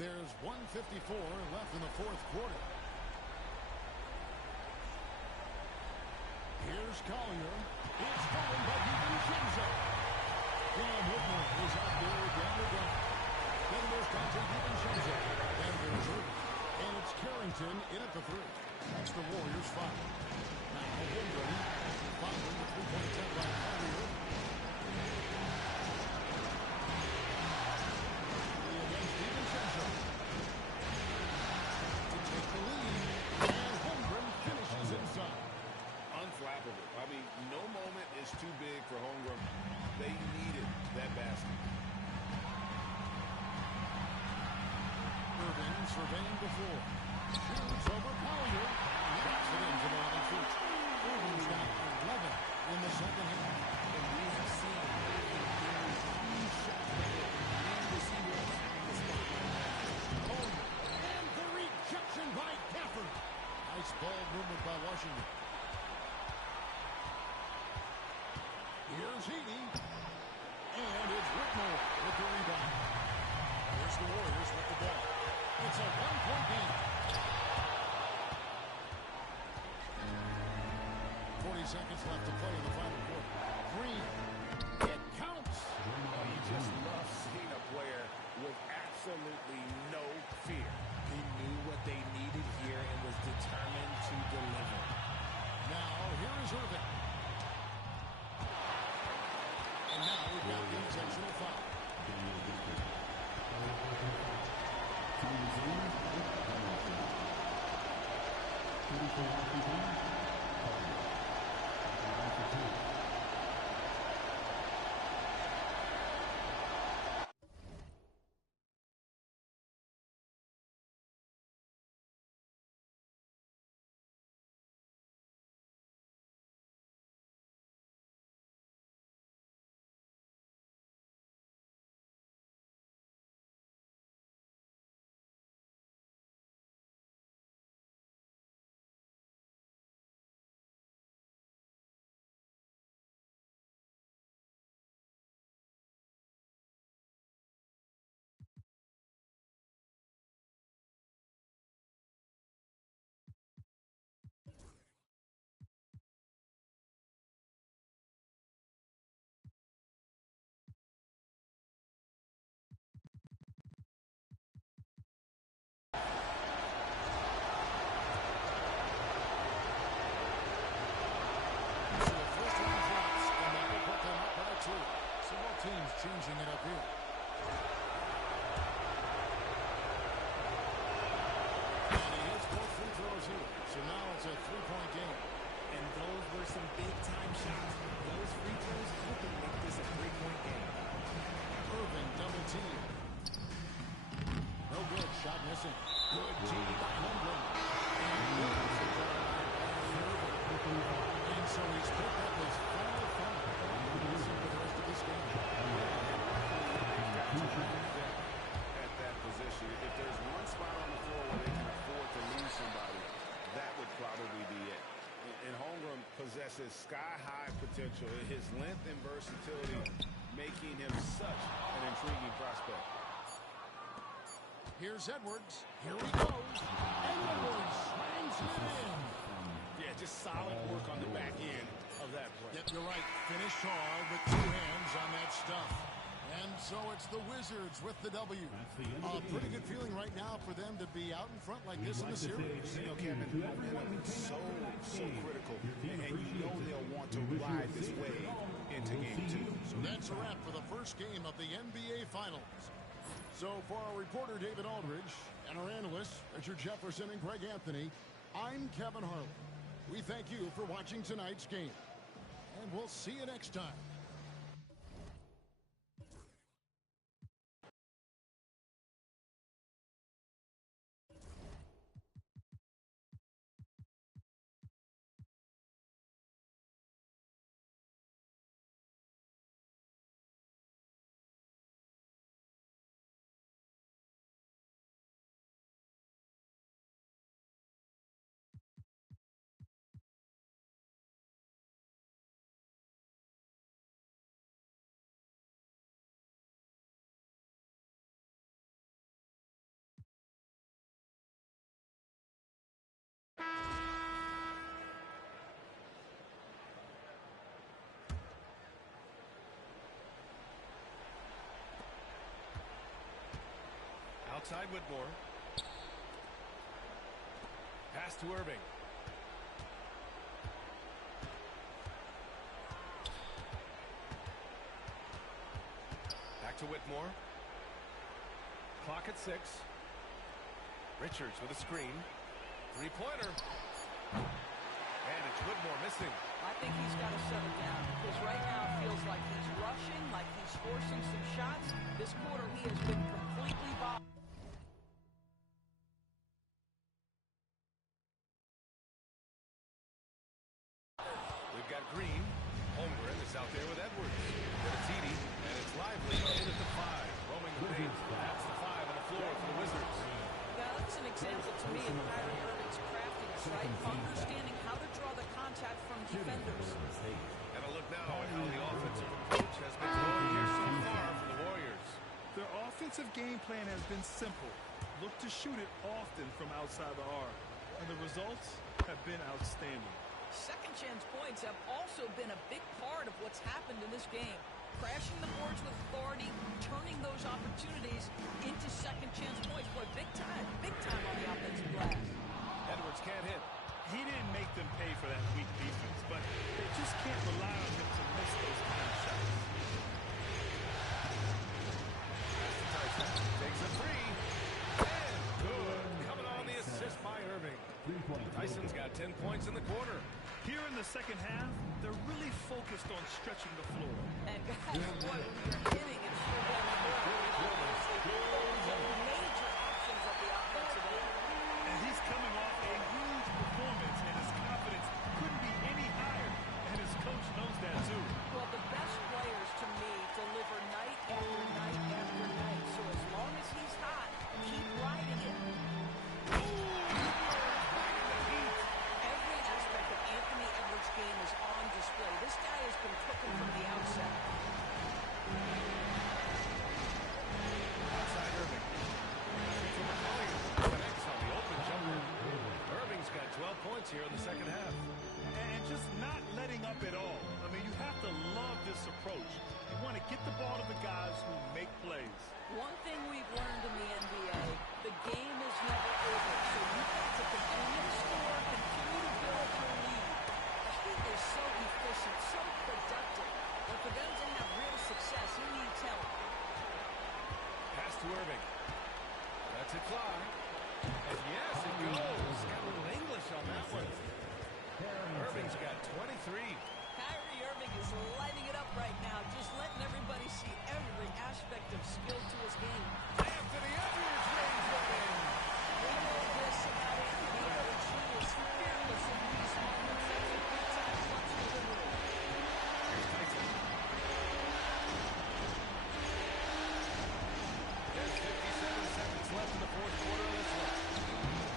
There's 1:54 left in the fourth quarter. Here's Collier. It's stolen by DiVincenzo. Dan Whitmore is out there down the ground. Then there's Dante DiVincenzo. And there's Irving. And it's Carrington in at the three. That's the Warriors' foul. Now Holmgren following the three-point attempt by Collier. Against DiVincenzo. To take the lead. And Holmgren finishes inside. Unflappable. I mean, no moment is too big for Holmgren. They needed that basket. Irving surveying the floor. Shoots over Collier. Knocks it in from 11 feet. Irving's got 11 in the second half. And we have seen key shot player and receiver attacking the spotlight now. And the rejection by Gafford. Nice ball movement by Washington. Here's Heaney. And it's Whitmore with the rebound. Here's the Warriors with the ball. It's a one-point game. 40 seconds left to play in the final quarter. Green. It counts. Oh, you just love seeing a player with absolutely no fear. He knew what they needed here and was determined to deliver. Now, here is Irving. And now we've got the intentional foul. Teams changing it up here. And he hits both free throws here. So now it's a three-point game. And those were some big-time shots. Those free throws helping make this a three-point game. Irving double team. No good. Shot missing. Good team by Holmgren. And so he's picked up his final foul. Listen for the rest of this game. At that position, if there's one spot on the floor where they can afford to lose somebody, that would probably be it. And Holmgren possesses sky-high potential. His length and versatility making him such an intriguing prospect. Here's Edwards. Here he goes. And Edwards slams it in. Yeah, just solid work on the back end of that play. Yep, you're right. Finished hard with two hands on that stuff. And so it's the Wizards with the W. A pretty good feeling right now for them to be out in front like this in the series. You know, Kevin, momentum is so critical. And you know they'll want to ride this wave into game two. So that's a wrap for the first game of the NBA Finals. So for our reporter, David Aldridge, and our analysts, Richard Jefferson and Greg Anthony, I'm Kevin Harlan. We thank you for watching tonight's game. And we'll see you next time. Outside Whitmore. Pass to Irving. Back to Whitmore. Clock at 6. Richards with a screen. Three-pointer. And it's Whitmore missing. I think he's got to settle down because right now it feels like he's rushing, like he's forcing some shots. This quarter he has been completely bothered. We've got Green. Holmgren is out there with Edwards. Edie, and it's lively in at the 5. Roaming the paint. That's the 5 on the floor for the Wizards. Yeah, that's an example to me of Kyrie Irving's craftiness, right? Understanding how to draw the contact from defenders. And a look now at how the offensive approach has been going here so far for the Warriors. Their offensive game plan has been simple. Look to shoot it often from outside the arc. And the results have been outstanding. Second chance points have also been a big part of what's happened in this game. Crashing the boards with authority, turning those opportunities into second chance points. Boy, big time on the offensive glass. Edwards can't hit. He didn't make them pay for that weak defense, but they just can't rely on him to miss those kind of shots. Tyson takes a three. And good. Coming on the assist by Irving. Tyson's got 10 points in the quarter. Here in the second half, they're really focused on stretching the floor. And guys, boy, when you're hitting and sure down the floor, those are major options at the offensive end. And he's coming off a huge performance, and his confidence couldn't be any higher. And his coach knows that, too. Well, the best players, to me, deliver night after night after night. So as long as he's hot, keep riding it. Every aspect of Anthony Edwards' game is on display. This guy has been cooking from the outset. Outside Irving. From McCollum. Connects on the open jumper. Irving's got 12 points here in the second half. And just not letting up at all. I mean, you have to love this approach. You want to get the ball to the guys who make plays. One thing we've learned in the NBA, the game is never over. So you've got to continue to score, continue to build your lead. He is so efficient, so productive. But for them to have real success, he needs help. Pass to Irving. That's it fly. And yes, it goes. Got a little English on that one. Irving's got 23. Kyrie Irving is lighting it up right now, just letting everybody see every aspect of skill to his game. Anthony Edwards rains one in. We know this about Anthony Edwards. He is fearless in these moments. That's a good time clutch delivery. There's 57 seconds left in the fourth quarter of this one.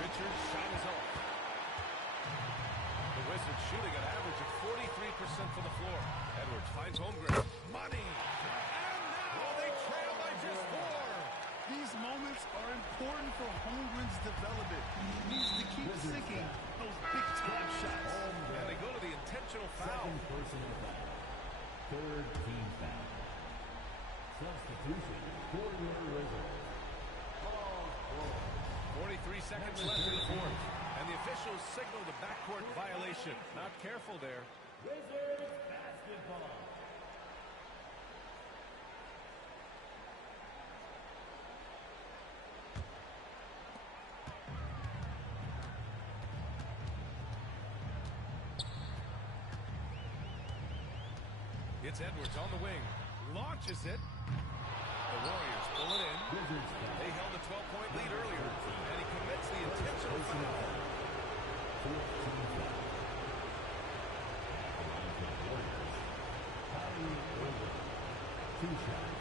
Richards' shot is off. The Wizards shooting an average of 43% from the floor. Edwards finds Holmgren. Money! And now they trail by just 4. These moments are important for Holmgren's development. He needs to keep sinking those big-time shots. And they go to the intentional foul. Second personal foul. Third team foul. Substitution for your Wizards. 43 seconds left in the fourth. And the officials signal the backcourt violation. Not careful there. Wizards basketball. It's Edwards on the wing. Launches it. The Warriors pull it in. Wizards foul. They held a 12-point lead earlier. And he commits the intentional foul. Fourth team foul. The line for the Warriors. Kyrie Irving. 2 shots.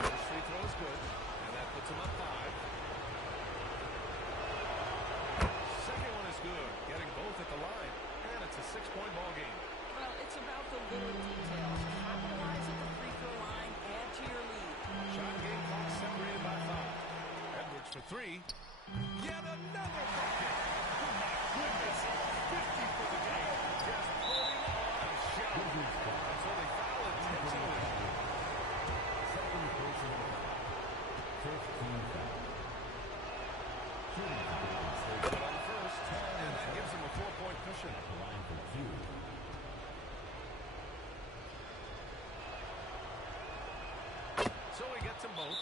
First free throw is good. And that puts him up 5. Second one is good. Getting both at the line. And it's a 6-point ball game. Well, it's about the little details. Capitalize at the free throw line, add to your lead. Shot game clock separated by 5. Edwards for 3. Yet another bucket. Goodness, 50 for the game. Just putting on a show. Wizards foul. And so they foul intentionally. Second personal foul. First team foul. Shooting foul. Good on the first. And that gives him a 4-point cushion. At the line for 2. So he gets them both.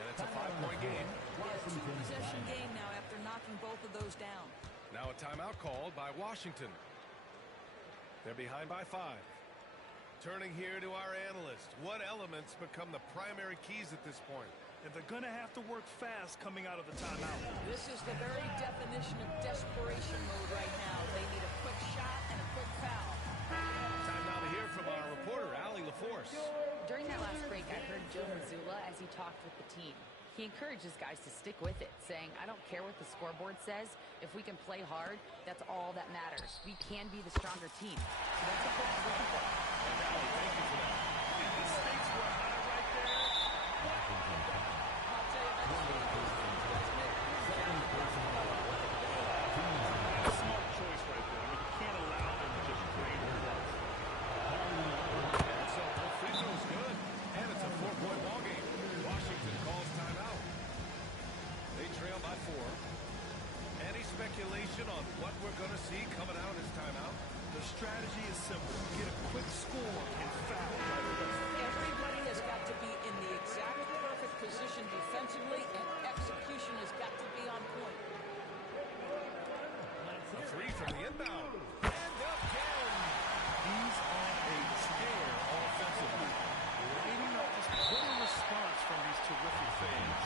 And it's a 5-point game. Two-possession game now after knocking both of those down. Now a timeout called by Washington. They're behind by 5. Turning here to our analyst. What elements become the primary keys at this point? And they're going to have to work fast coming out of the timeout. This is the very definition of desperation mode right now. They need a quick shot and a quick foul. Time now to hear from our reporter, Allie LaForce. During that last break, I heard Joe Mazzulla as he talked with the team. He encourages guys to stick with it, saying, I don't care what the scoreboard says. If we can play hard, that's all that matters. We can be the stronger team. So that's what we're looking for. And Allie, thank you for that. And the stakes were high right there. I'll tell you, that's one of those things guys make good judgment. That's a smart choice right there. I mean, you can't allow them to just drain the ball. And so both free throws good. And it's a 4-point ball game. Washington calls timeout. They trail by 4. Any speculation on what we're going to see coming out of this timeout? The strategy is simple. Get a quick score and foul right away. Everybody has got to be in the exact perfect position defensively, and execution has got to be on point. A 3 from the inbound. And again. He's on a tear offensively. Lighting up this total response from these terrific fans.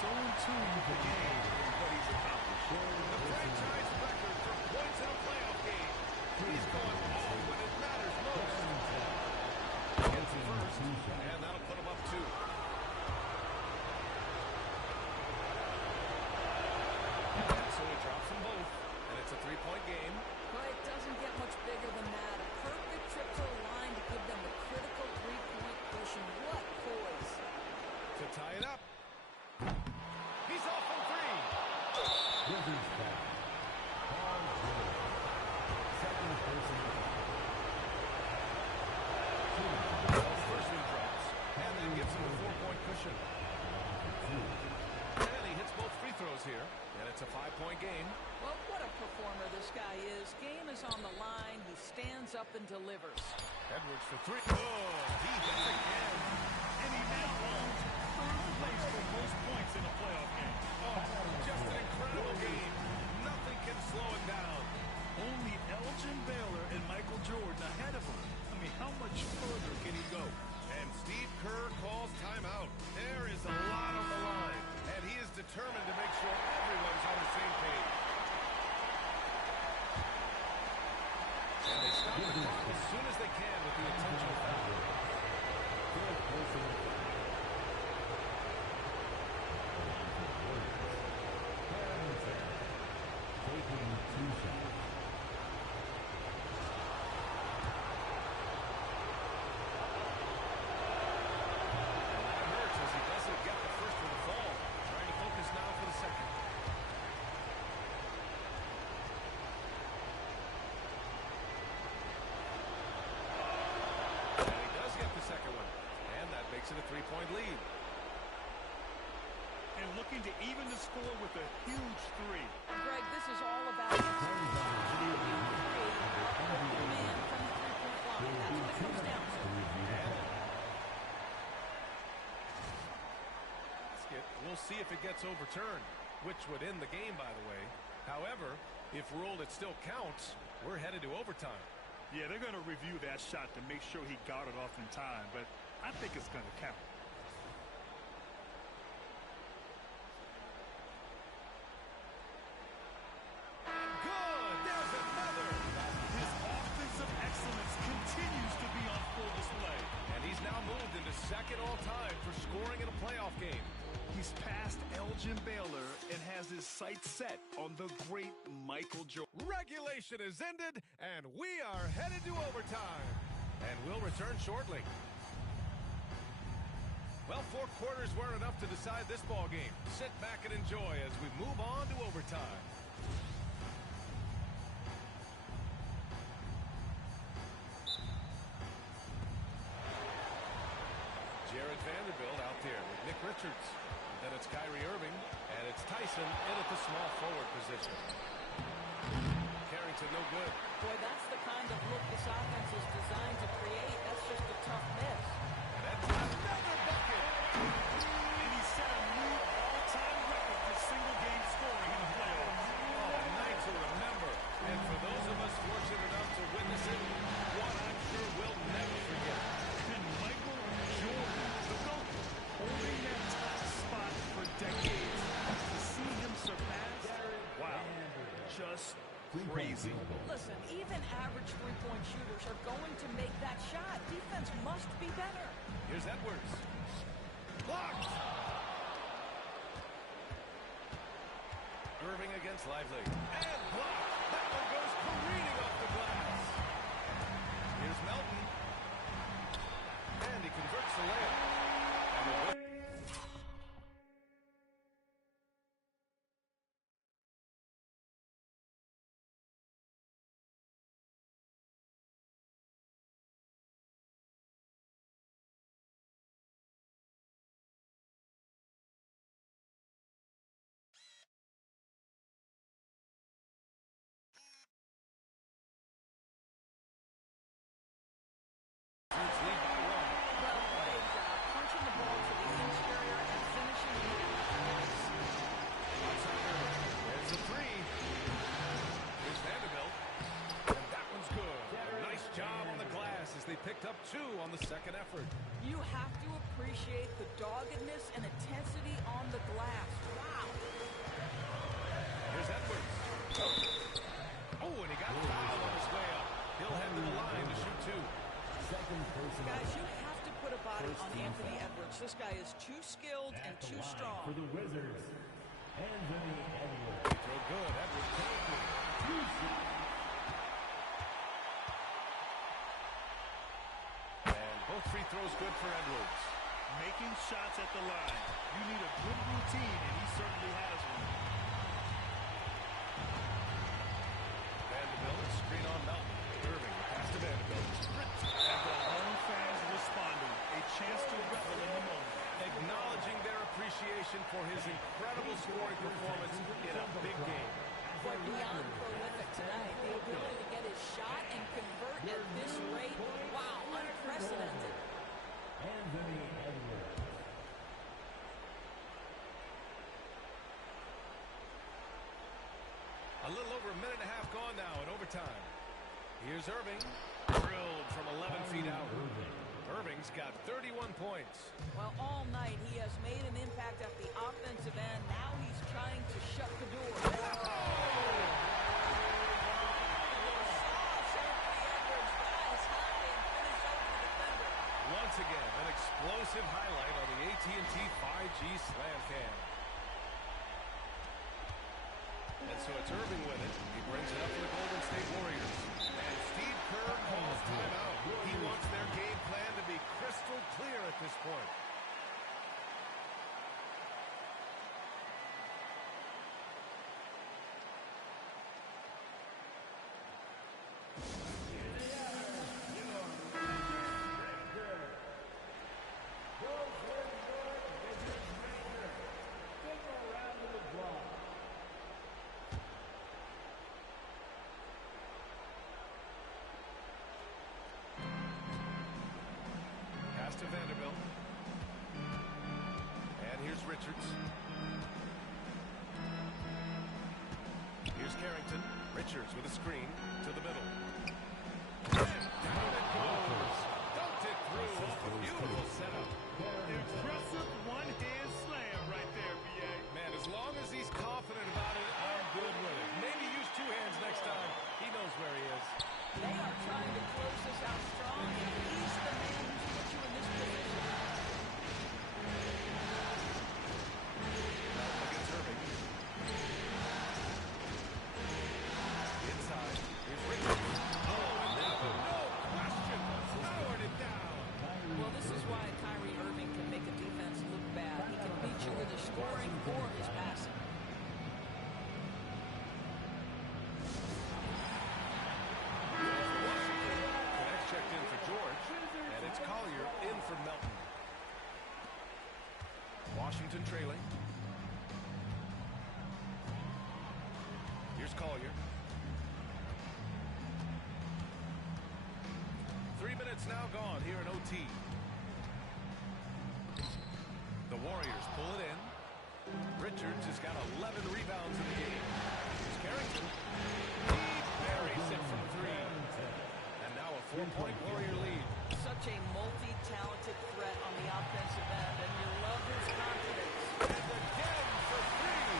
So in tune with the game and what he's accomplished. The franchise record for points in a playoff game. He's going all when it matters most. Gets the first, and that'll put him up 2. And so he drops them both, and it's a 3-point game. But it doesn't get much bigger than that. A perfect trip to the line to give them the critical three-point cushion. What poise. To tie it up. He's off from 3. Wizards foul. Paul George. Second personal foul. First one drops, and then gives him a 4-point cushion. And he hits both It's a 5-point game. Well, what a performer this guy is. Game is on the line. He stands up and delivers. Edwards for three. Oh, he hits again. And he now owns third place for most points in a playoff game. Oh, just an incredible game. Nothing can slow him down. Only Elgin Baylor and Michael Jordan ahead of him. I mean, how much further can he go? And Steve Kerr calls timeout. There is a lot on the line, and he is determined to make sure everyone's on the same page. And they stop the clock as soon as they can with the intentional foul. A 3-point lead. And looking to even the score with a huge three. Greg, this is all about execution. Shooting three, open man from the three-point line. That's what it comes down to. We'll see if it gets overturned, which would end the game, by the way. However, if ruled it still counts, we're headed to overtime. Yeah, they're going to review that shot to make sure he got it off in time, but I think it's going to count. Good! There's another! His offensive excellence continues to be on full display. And he's now moved into second all-time for scoring in a playoff game. He's passed Elgin Baylor and has his sights set on the great Michael Jordan. Regulation is ended, and we are headed to overtime. And we'll return shortly. Well, 4 quarters weren't enough to decide this ball game. Sit back and enjoy as we move on to overtime. Jared Vanderbilt out there with Nick Richards. Then it's Kyrie Irving, and it's Tyson in at the small forward position. Carrington no good. Boy, that's the kind of look this offense is designed to create. That's just a tough miss. And that's another bucket. And he set a new all-time record for single-game scoring in the playoffs. Oh, a night to remember. And for those of us fortunate enough to witness it, one I'm sure we'll never forget. And Michael Jordan, the GOAT, holding that top spot for decades. To see him surpass, wow, just crazy. Listen, even average three-point shooters are going to make that shot. Defense must be better. Here's Edwards. Blocked! Irving against Lively. And blocked! That one goes careening off the glass. Here's Melton. And he converts the layup. And the win. Lead by 1. Well played, punching the ball to the interior and finishing it nice. Outside Irving. There's the 3. Here's Vanderbilt. And that one's good. A nice job on the glass as they picked up 2 on the second effort. You have to appreciate the doggedness and intensity on the glass. Wow. Here's Edwards. Oh, and he got fouled on his way up. He'll head to the line to shoot 2. Guys, you have to put a body on Anthony Edwards. This guy is too skilled and too strong. For the Wizards, Anthony Edwards. Throw good. Edwards can't do it. And both free throws good for Edwards. Making shots at the line. You need a good routine, and he certainly has one. Vanderbilt, screen on Melton. Irving, the pass to Vanderbilt. And the home fans responding. A chance to revel in the moment. acknowledging their appreciation for his incredible scoring performance in a big game. But beyond prolific tonight, the ability to get his shot and convert at this rate, wow, unprecedented. Anthony Edwards. A little over a minute and a half gone now in overtime. Here's Irving. Drilled from 11 feet out. Irving's got 31 points. Well, all night he has made an impact at the offensive end. Now he's trying to shut the door. Once again, an explosive highlight on the AT&T 5G Slam Cam. And so it's Irving with it. He brings it up for the Golden State Warriors. And Steve Kerr calls timeout. He wants their game plan to be crystal clear at this point. To Vanderbilt. And here's Richards. Here's Carrington. Richards with a screen to the middle. And down it goes. Dunked it through. A beautiful setup. Impressive one-hand slam right there, B.A. Man, as long as he's confident about it, I'm good with it. Maybe use two hands next time. He knows where he is. They are trying to close this out strong, and he's the man who's put you in this position. Against Irving. Inside. Here's Richards. Oh, and that one, no question, powered it down. Well, this is why Kyrie Irving can make a defense look bad. He can beat you with his scoring or his passing. Checked in for George, and it's Collier in for Melton. Washington trailing. Here's Collier. 3 minutes now gone here in OT. The Warriors pull it in. Richards has got 11 rebounds in the game. Here's Carrington. He buries it from three. And now a 4-point Warrior lead. Such a multi-talented threat on the offensive end, and you love his confidence. And again for three.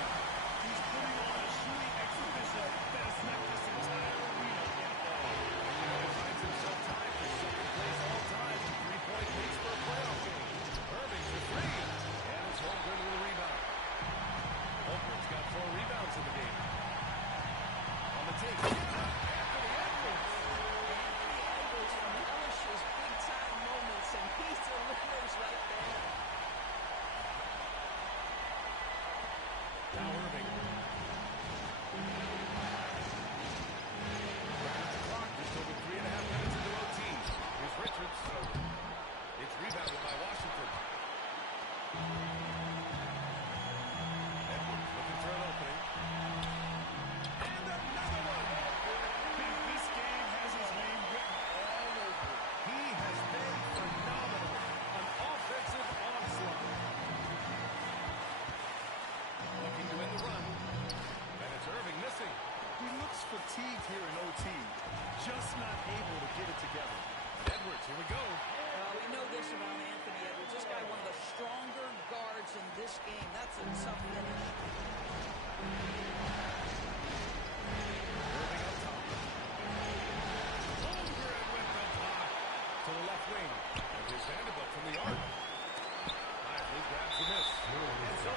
He's putting on a shooting exhibition that has left this entire arena in awe. He finds himself tied for second place all time. 3-point pace for a playoff game. Irving for three. And it's Holmgren with a rebound. Holmgren's got 4 rebounds in the game. On the take. Anthony Edwards. Relishes big-time moments, and he delivers right there. Now Irving. Looking at the clock, just over 3.5 minutes into OT. Here's Richards. It's rebounded by Washington. Edwards looking for an opening. And another one. This game has his name written all over it. He has been phenomenal. An offensive onslaught. Looking to win the run. And it's Irving missing. He looks fatigued here in OT, just not able to get it together. Edwards, here we go. We know this about Anthony Edwards. This guy, one of the stronger guards in this game. That's a tough finish. Irving up top. Holmgren with the block. To the left wing. And here's Vanderbilt from the arc. Lively grabs the miss. And so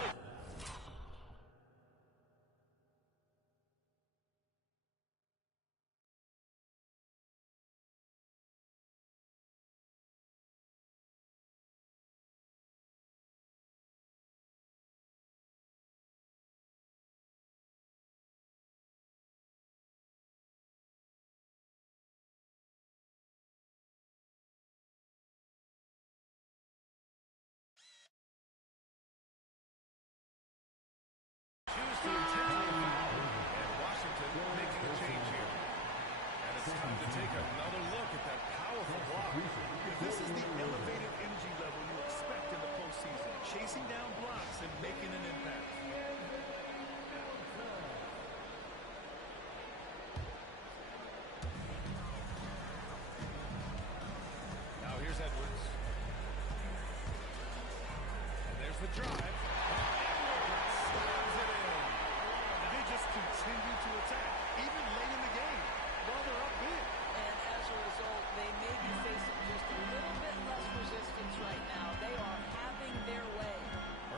The drive. Slams it in. And they just continue to attack, even late in the game, while they're up big. And as a result, they may be facing just a little bit less resistance right now. They are having their way.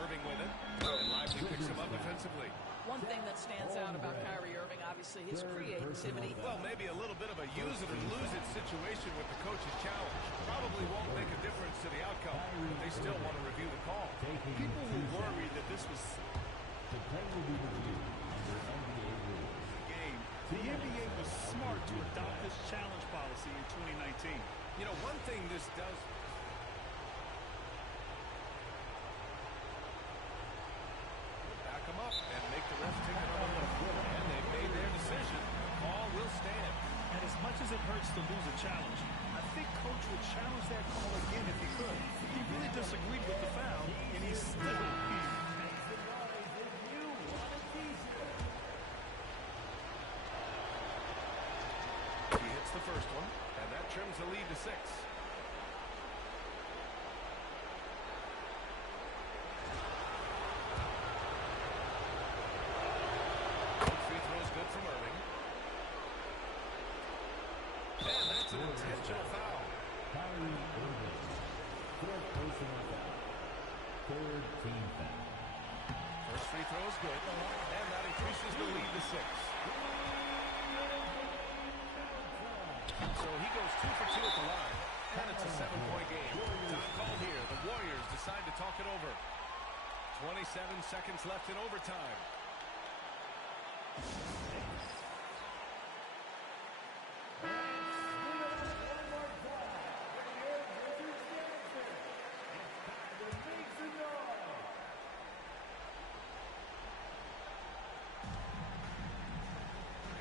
Irving with it. And Lively picks him up defensively. One thing that stands out about Kyrie Irving, obviously, his creativity. Well, maybe a little bit of a use it or lose it situation with the coach's challenge. Probably won't make a difference to the outcome, but they still want to review the call. People will worry that this was The play will be reviewed under NBA rules. game. The NBA was smart to adopt this challenge policy in 2019. You know, one thing this does... Back them up and make the refs take another look. And they've made their decision. The call will stand. And as much as it hurts to lose a challenge, I think Coach would challenge that call again if he could. He really disagreed with the foul, and he still He hits the first one, and that trims the lead to 6. Both free throws good from Irving. And that's an intentional foul. Kyrie Irving. Fourth personal foul. Third team foul. First free throw is good, and that increases the lead to 6. So he goes 2 for 2 at the line, and it's a 7-point game. Time called here. The Warriors decide to talk it over. 27 seconds left in overtime.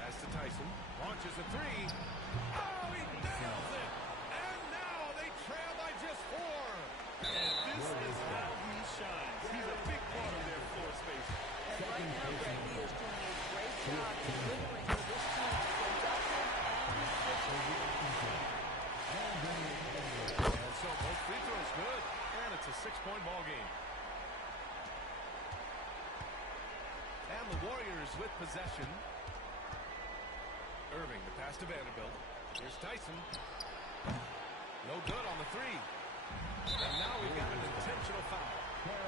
Pass to Tyson. Launches a 3. Oh, he nails it! And now they trail by just 4. And this is how he shines. He's a big part of their floor space. And right now, Greg, he is doing a great job delivering for this team. Productive and efficient. And so both free throws good, and it's a 6-point ball game. And the Warriors with possession. Irving, the pass to Vanderbilt. Here's Tyson. No good on the 3. And now we've got an intentional foul.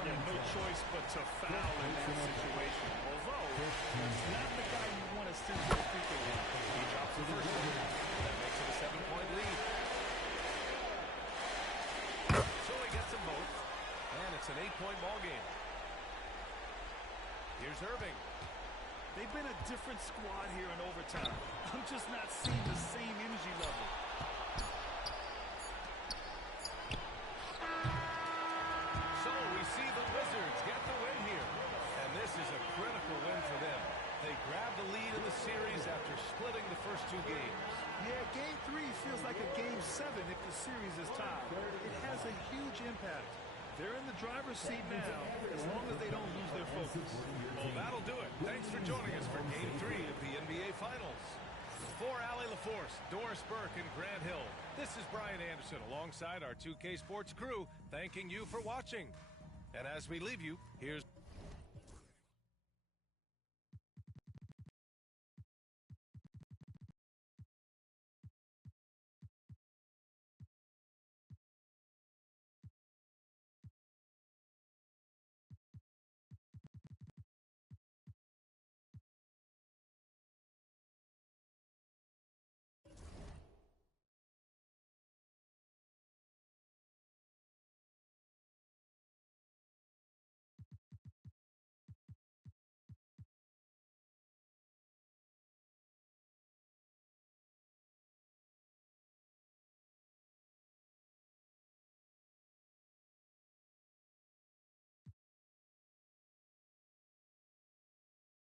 Yeah, no choice but to foul in that situation. Although, that's not the guy you want to send to the free throw line. He drops the first one. That makes it a 7-point lead. So he gets them both. And it's an 8-point ball game. Here's Irving. They've been a different squad here in overtime. I'm just not seeing the same energy level. So we see the Wizards get the win here. And this is a critical win for them. They grab the lead in the series after splitting the first 2 games. Yeah, Game 3 feels like a Game 7 if the series is tied. It has a huge impact. They're in the driver's seat now, as long as they don't lose their focus. Well, that'll do it. Thanks for joining us for Game 3 of the NBA Finals. For Allie LaForce, Doris Burke, and Grant Hill, this is Brian Anderson alongside our 2K Sports crew, thanking you for watching. And as we leave you, here's...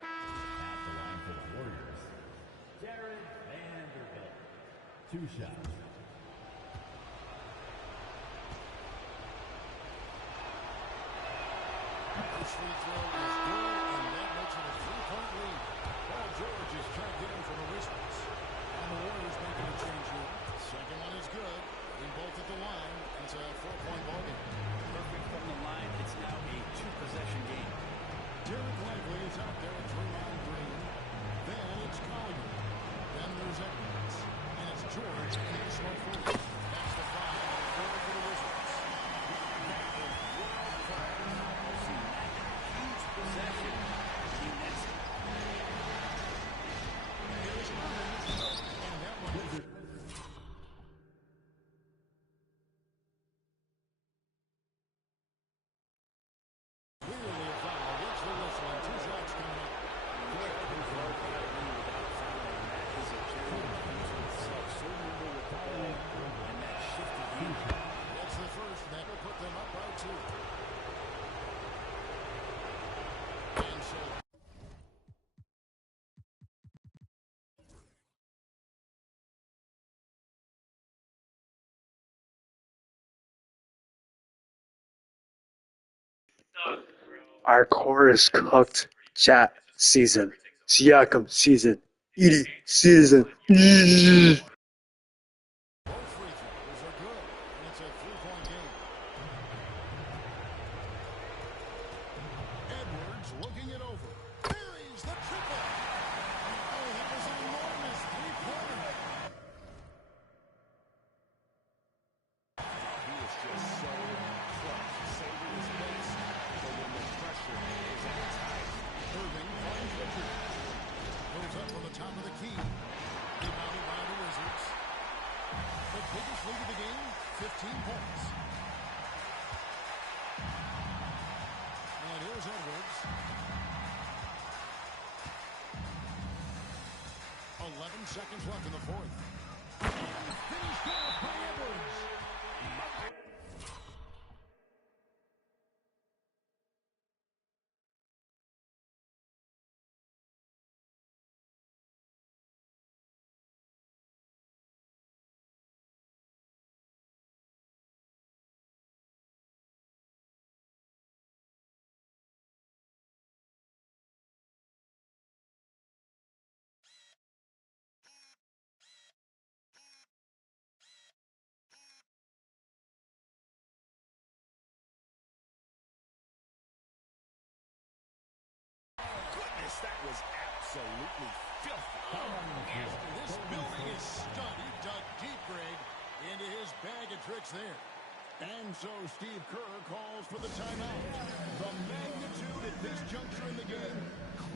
At the line for the Warriors, Vanderbilt. 2 shots. This free throw is good, and that makes it a 3-point lead. Paul George is checked in for the Wizards. And the Warriors making a change here. Second one is good. In both at the line. It's a 4-point ball game. Perfect from the line. It's now a 2 Our core is cooked. Chat season. Siakam season. Edie season. Both free throws are good, and it's a three-point game. Edwards looking it over. Buries the triple. Oh, that was an enormous three-pointer. He is just so clutch, saving his base for when the pressure is at its highest. Irving finds Richard. Goes up from the top of the key. Rebounded by the Wizards. The biggest lead of the game, 15 points. And here's Edwards. 11 seconds left in the fourth. Finished off by Edwards. Goodness, that was absolutely filthy. This building is stunned. He dug deep, Greg, into his bag of tricks there. And so Steve Kerr calls for the timeout. The magnitude at this juncture in the game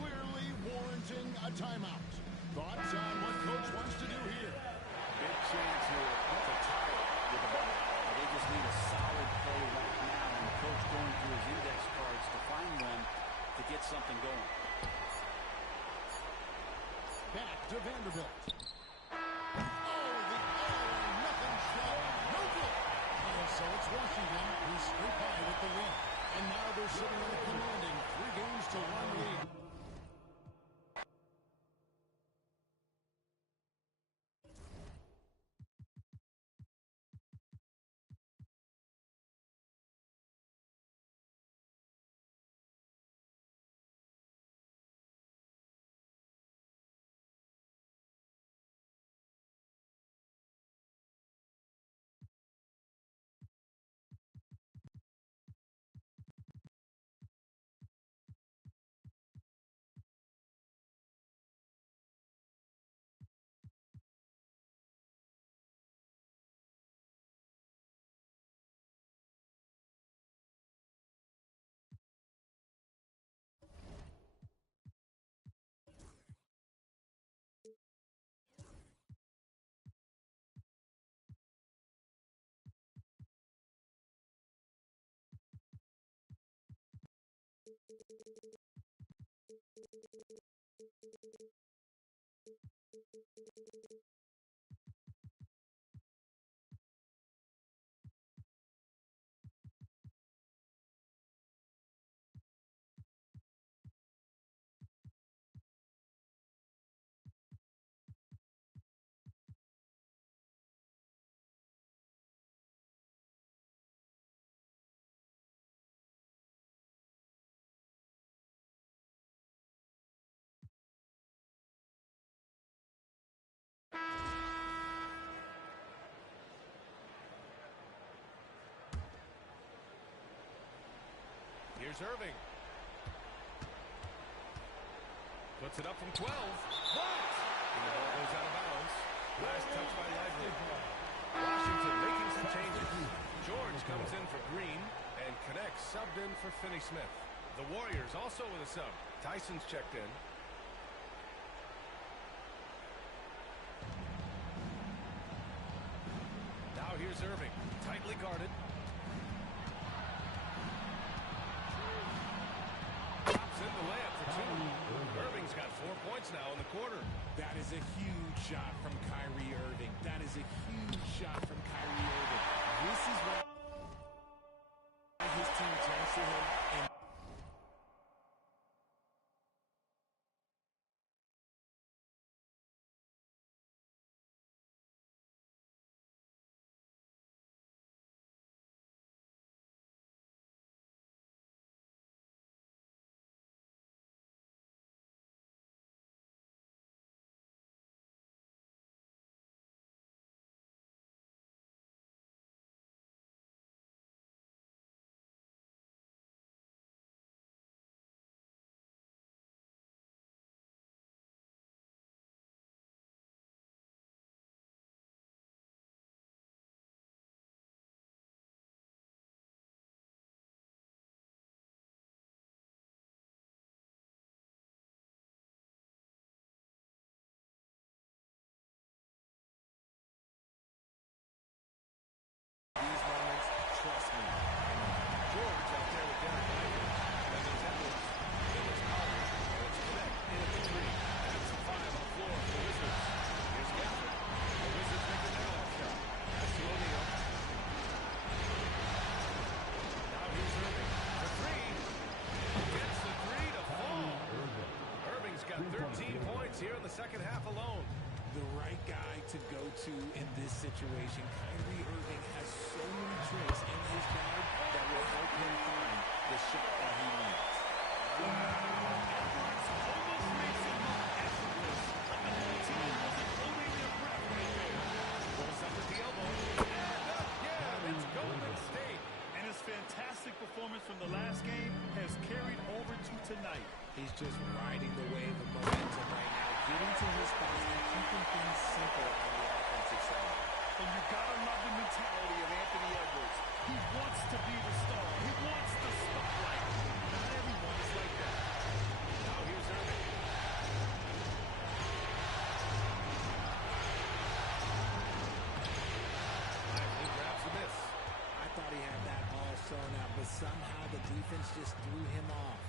clearly warranting a timeout. Thoughts on what Coach wants to do here? Big chance here to tie it with the ball. They just need a solid play right now, and the coach going through his index cards to find one to get something going. Back to Vanderbilt. Oh, the all-or-nothing shot. No good. And so it's Washington who's straight by with the win. And now they're sitting on a commanding 3-1 lead. Here's Irving. Puts it up from 12. Blocked. And the ball goes out of bounds. Last touch by Lively. Washington making some changes. George comes in for Green and connects, subbed in for Finney-Smith. The Warriors also with a sub. Tyson's checked in. Now here's Irving. Tightly guarded. Drops in the layup for two. Irving's got 4 points now in the quarter. That is a huge shot from Kyrie Irving. That is a huge shot from Kyrie Irving. This is what his team turns to him and here in the second half alone. The right guy to go to in this situation. Kyrie Irving has so many tricks in his bag that will help him find the shot that he needs. Edwards almost makes it look effortless. Like the whole team wasn't holding their breath right there. Pulls up at the elbow. And again, it's Golden State. And his fantastic performance from the last game has carried over to tonight. He's just riding the wave of momentum right now, getting to his spots and keeping things simple on the offensive side. And you gotta love the mentality of Anthony Edwards. He wants to be the star. He wants the spotlight. Not everyone is like that. Now here's Irving. Lively grabs the miss. I thought he had that ball sewn out, but somehow the defense just threw him off.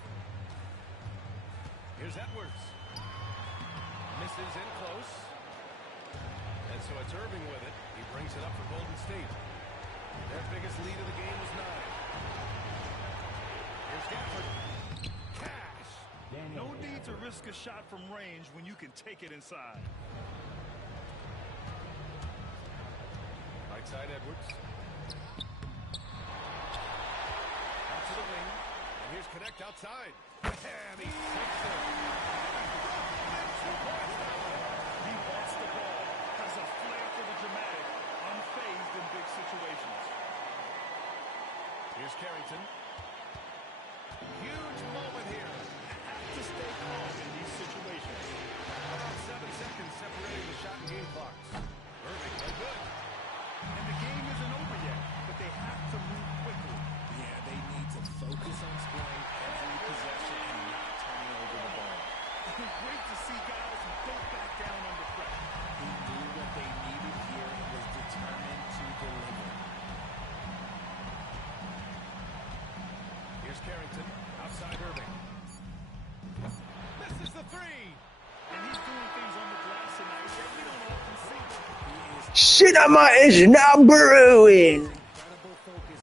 Here's Edwards. Misses in close. And so it's Irving with it. He brings it up for Golden State. Their biggest lead of the game was 9. Here's Gafford. Cash. No need to risk a shot from range when you can take it inside. Right side Edwards. Out to the wing. And here's Connect outside. And he sinks it. And 2 points now. He wants the ball, has a flair for the dramatic, unfazed in big situations. Here's Carrington. Huge moment here. Have to stay calm in these situations. About 7 seconds separating the shot and game clocks. Irving, no good. And the game isn't over yet, but they have to move quickly. Yeah, they need to focus on scoring every possession and not turning over the ball. It was great to see guys who don't back down under pressure. He knew what they needed here and was determined to deliver. Here's Carrington. Outside Irving. Misses the 3. And he's doing things on the glass tonight that we don't often see. Cinema is now brewing. Incredible focus.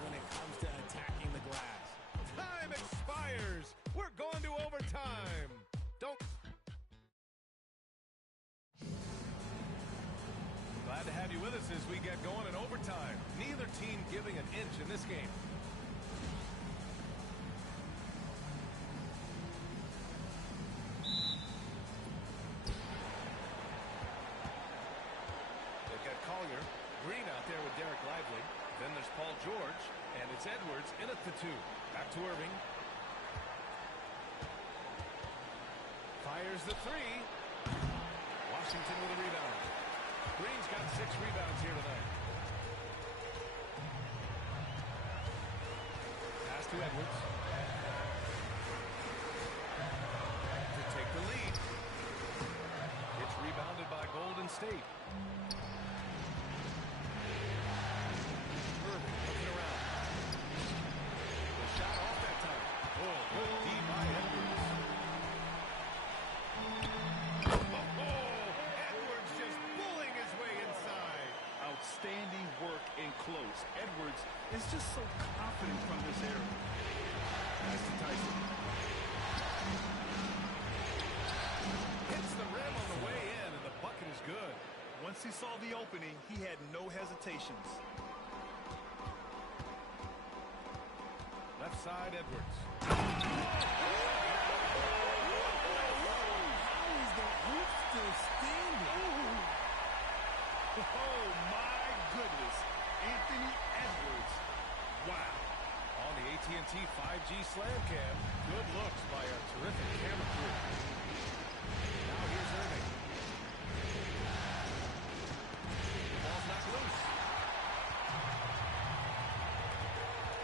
When it comes to attacking the glass. Time expires. We're going to overtime. Don't. Glad to have you with us as we get going in overtime. Neither team giving an inch in this game. They've got Collier. Green out there with Derek Lively. Then there's Paul George, and it's Edwards in at the 2. Back to Irving. Fires the 3. Washington with a rebound. Green's got 6 rebounds here tonight. Pass to Edwards. To take the lead. It's rebounded by Golden State. Irving looking around. The shot off that time. Oh, good D by Edwards. Edwards just bullying his way inside. Outstanding work in close. Edwards is just so confident from this area. Nice to Tyson. Hits the rim on the way in, and the bucket is good. Once he saw the opening, he had no hesitations. Left side, Edwards. How is the hoop still standing? Oh, my goodness. Anthony Edwards. Wow. On the AT&T 5G Slam Cam. Good looks by our terrific camera crew. Now here's Irving. The ball's not loose.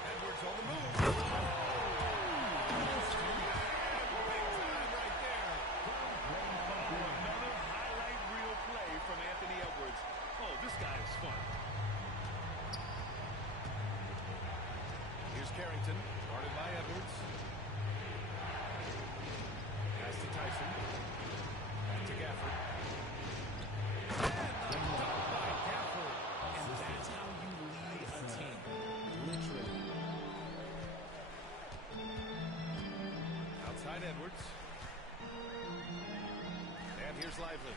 Edwards on the move. Oh! Carrington, guarded by Edwards. Pass to Tyson. Back to Gafford. And the dunk by Gafford. And that's how you lead a team. Literally. Outside Edwards. And here's Lively.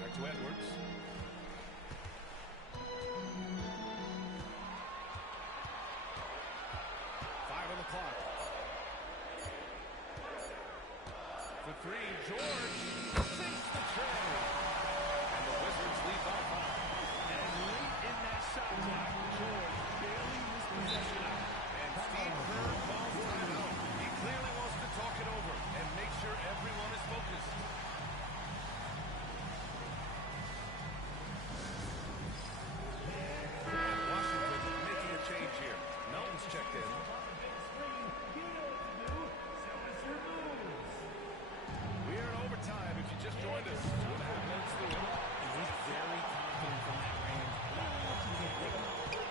Back to Edwards. Clock. For three, George sinks the tray. And the Wizards lead by 5. And late in that shot clock, George barely missed possession out. And Steve Kerr calls timeout. He clearly wants to talk it over and make sure everyone is focused. And Washington making a change here. Melton's checked in. If you just joined us, 2.5 minutes through it. And he's very confident from that range.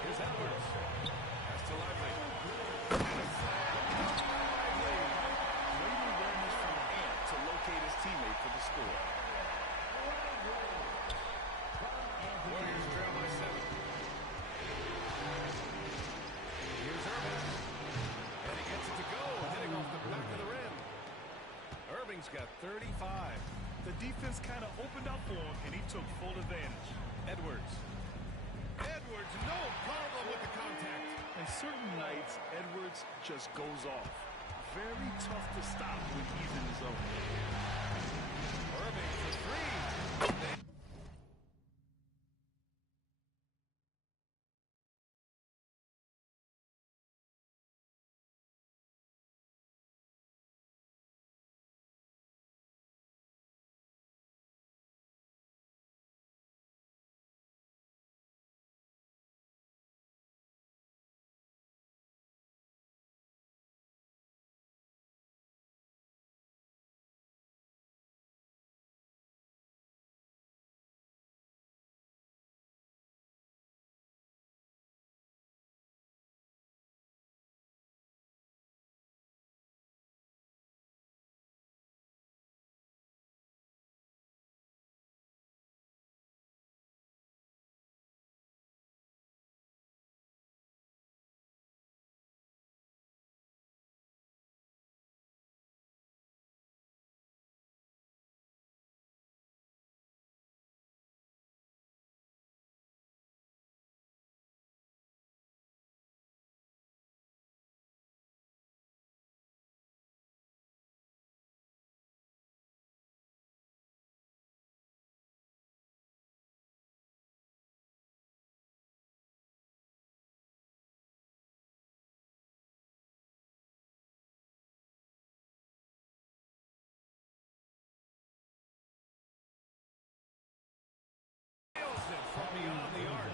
Here's Edwards. Pass to Lively. And a slam. Lively. Great awareness from Ant to locate his teammate for the score. Warriors trail by 7. Here's Irving. And he gets it to go, hitting off the back of the rim. Irving's got 35. The defense kind of opened up for him, and he took full advantage. Edwards. Edwards, no problem with the contact. And certain nights, Edwards just goes off. Very tough to stop when he's in his zone. Irving for 3. From beyond the arc.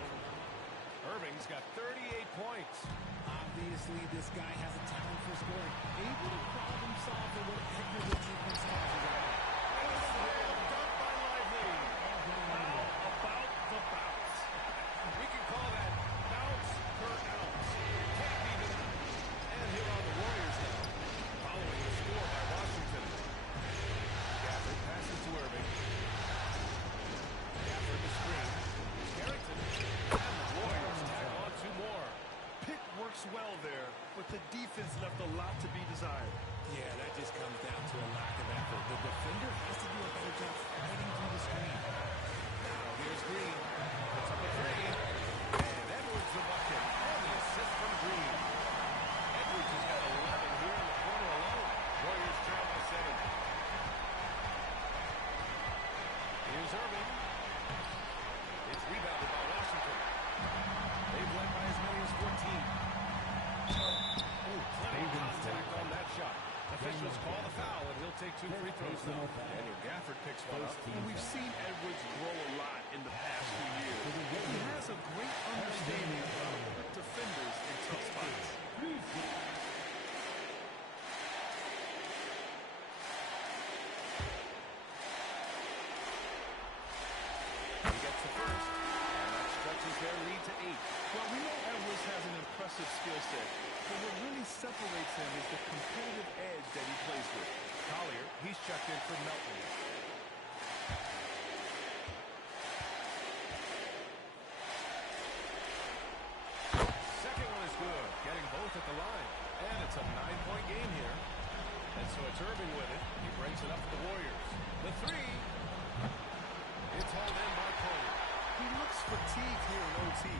Irving's got 38 points. Obviously, this guy has a talent for scoring. Able to problem solve for whatever the defense has around. And a slam dunk by Lively. How about the bounce? We can call that bounce per ounce. Can't be denied. And here are the Warriors now, following the score by Washington. Gafford passes to Irving. Gafford the screen. Carrington. And the Warriors tag on 2 more. Pick works well there, but the defense left a lot to be desired. Yeah, that just comes down to a lack of effort. The defender has to do a better job fighting through the screen. Now here's Green. Puts up a 3. And Edwards the bucket. And the assist from Green. Edwards has got 11 here in the corner alone. Warriors trail by 7. Here's Irving. It's rebounded by Washington. They've led by as many as 14. Plenty of contact on that shot. Officials call the foul, and he'll take 2 free throws now. Daniel Gafford picks one up. And we've seen Edwards grow a lot in the past few years. He has a great understanding of defenders in tough spots. He gets the first, and that stretches their lead to 8. Well, we know Edwards has an impressive skill set. But what really separates him is the competitive edge that he plays with. Collier, he's checked in for Melton. Second one is good, getting both at the line. And it's a 9-point game here. And so it's Irving with it. He brings it up for the Warriors. The three. It's hauled in by Collier. He looks fatigued here in OT.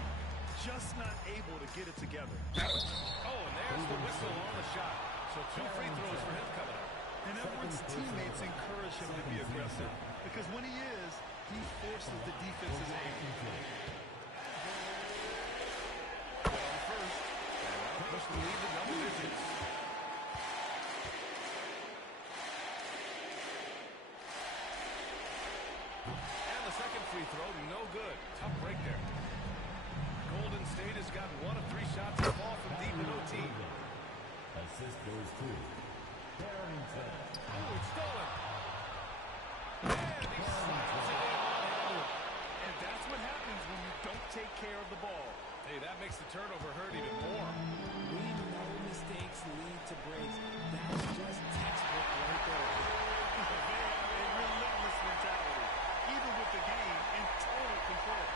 Just not able to get it together. Oh, and there's the whistle on the shot. So 2 free throws for him coming up. And Edwards' teammates encourage him to be aggressive because when he is, he forces the defense's aim. Well, first, and that'll push the lead to double digits. And the second free throw, no good. Tough break there. Golden State has got 1 of 3 shots to fall from deep in OT. Assist goes to Barrington. Oh, it's stolen. And he slaps it in one-handed. And that's what happens when you don't take care of the ball. Hey, that makes the turnover hurt even more. We know mistakes lead to breaks. That's just textbook right there. They have a relentless mentality, even with the game in total control.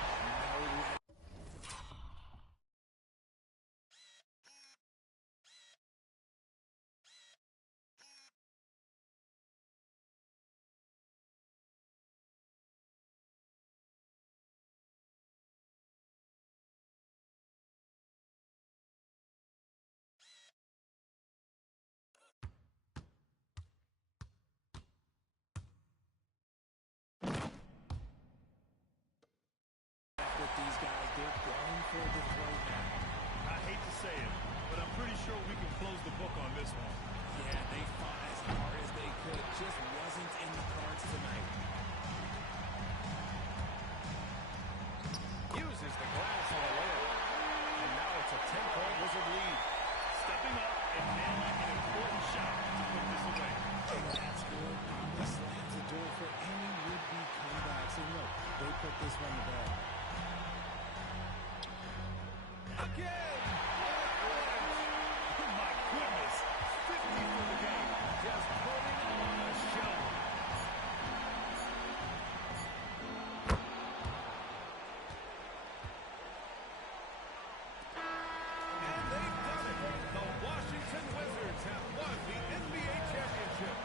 What these guys did, going for the throw now. I hate to say it, but I'm pretty sure we can close the book on this one. Yeah, they fought as hard as they could. Just wasn't in the cards tonight. Uses the glass on the layup. And now it's a 10-point Wizard lead. Stepping up and nailing an important shot to put this away. And that's good. This slams the door for any would-be comebacks. And look, they put this one to bed. Again! Oh my goodness, 50 for the game. Just putting on a show. And they've done it. The Washington Wizards have won the NBA championship.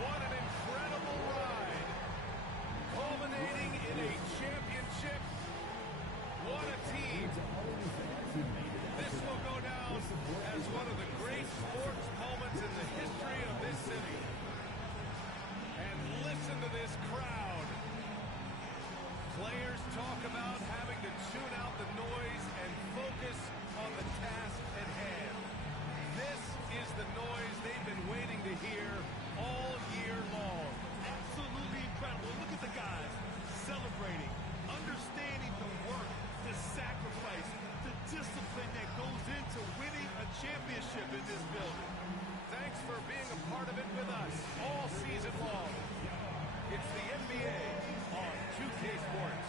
What an incredible ride. Culminating in a championship. What a team. This will go down as one of the great sports moments in the history of this city. And listen to this crowd. Players talk about having to tune out the noise and focus on the task at hand. This is the noise they've been waiting to hear all year long. Absolutely incredible. Look at the guys celebrating, understanding the work, the sacrifice, the discipline that goes into winning a championship in this building. Thanks for being a part of it with us all season long. It's the NBA on 2K Sports.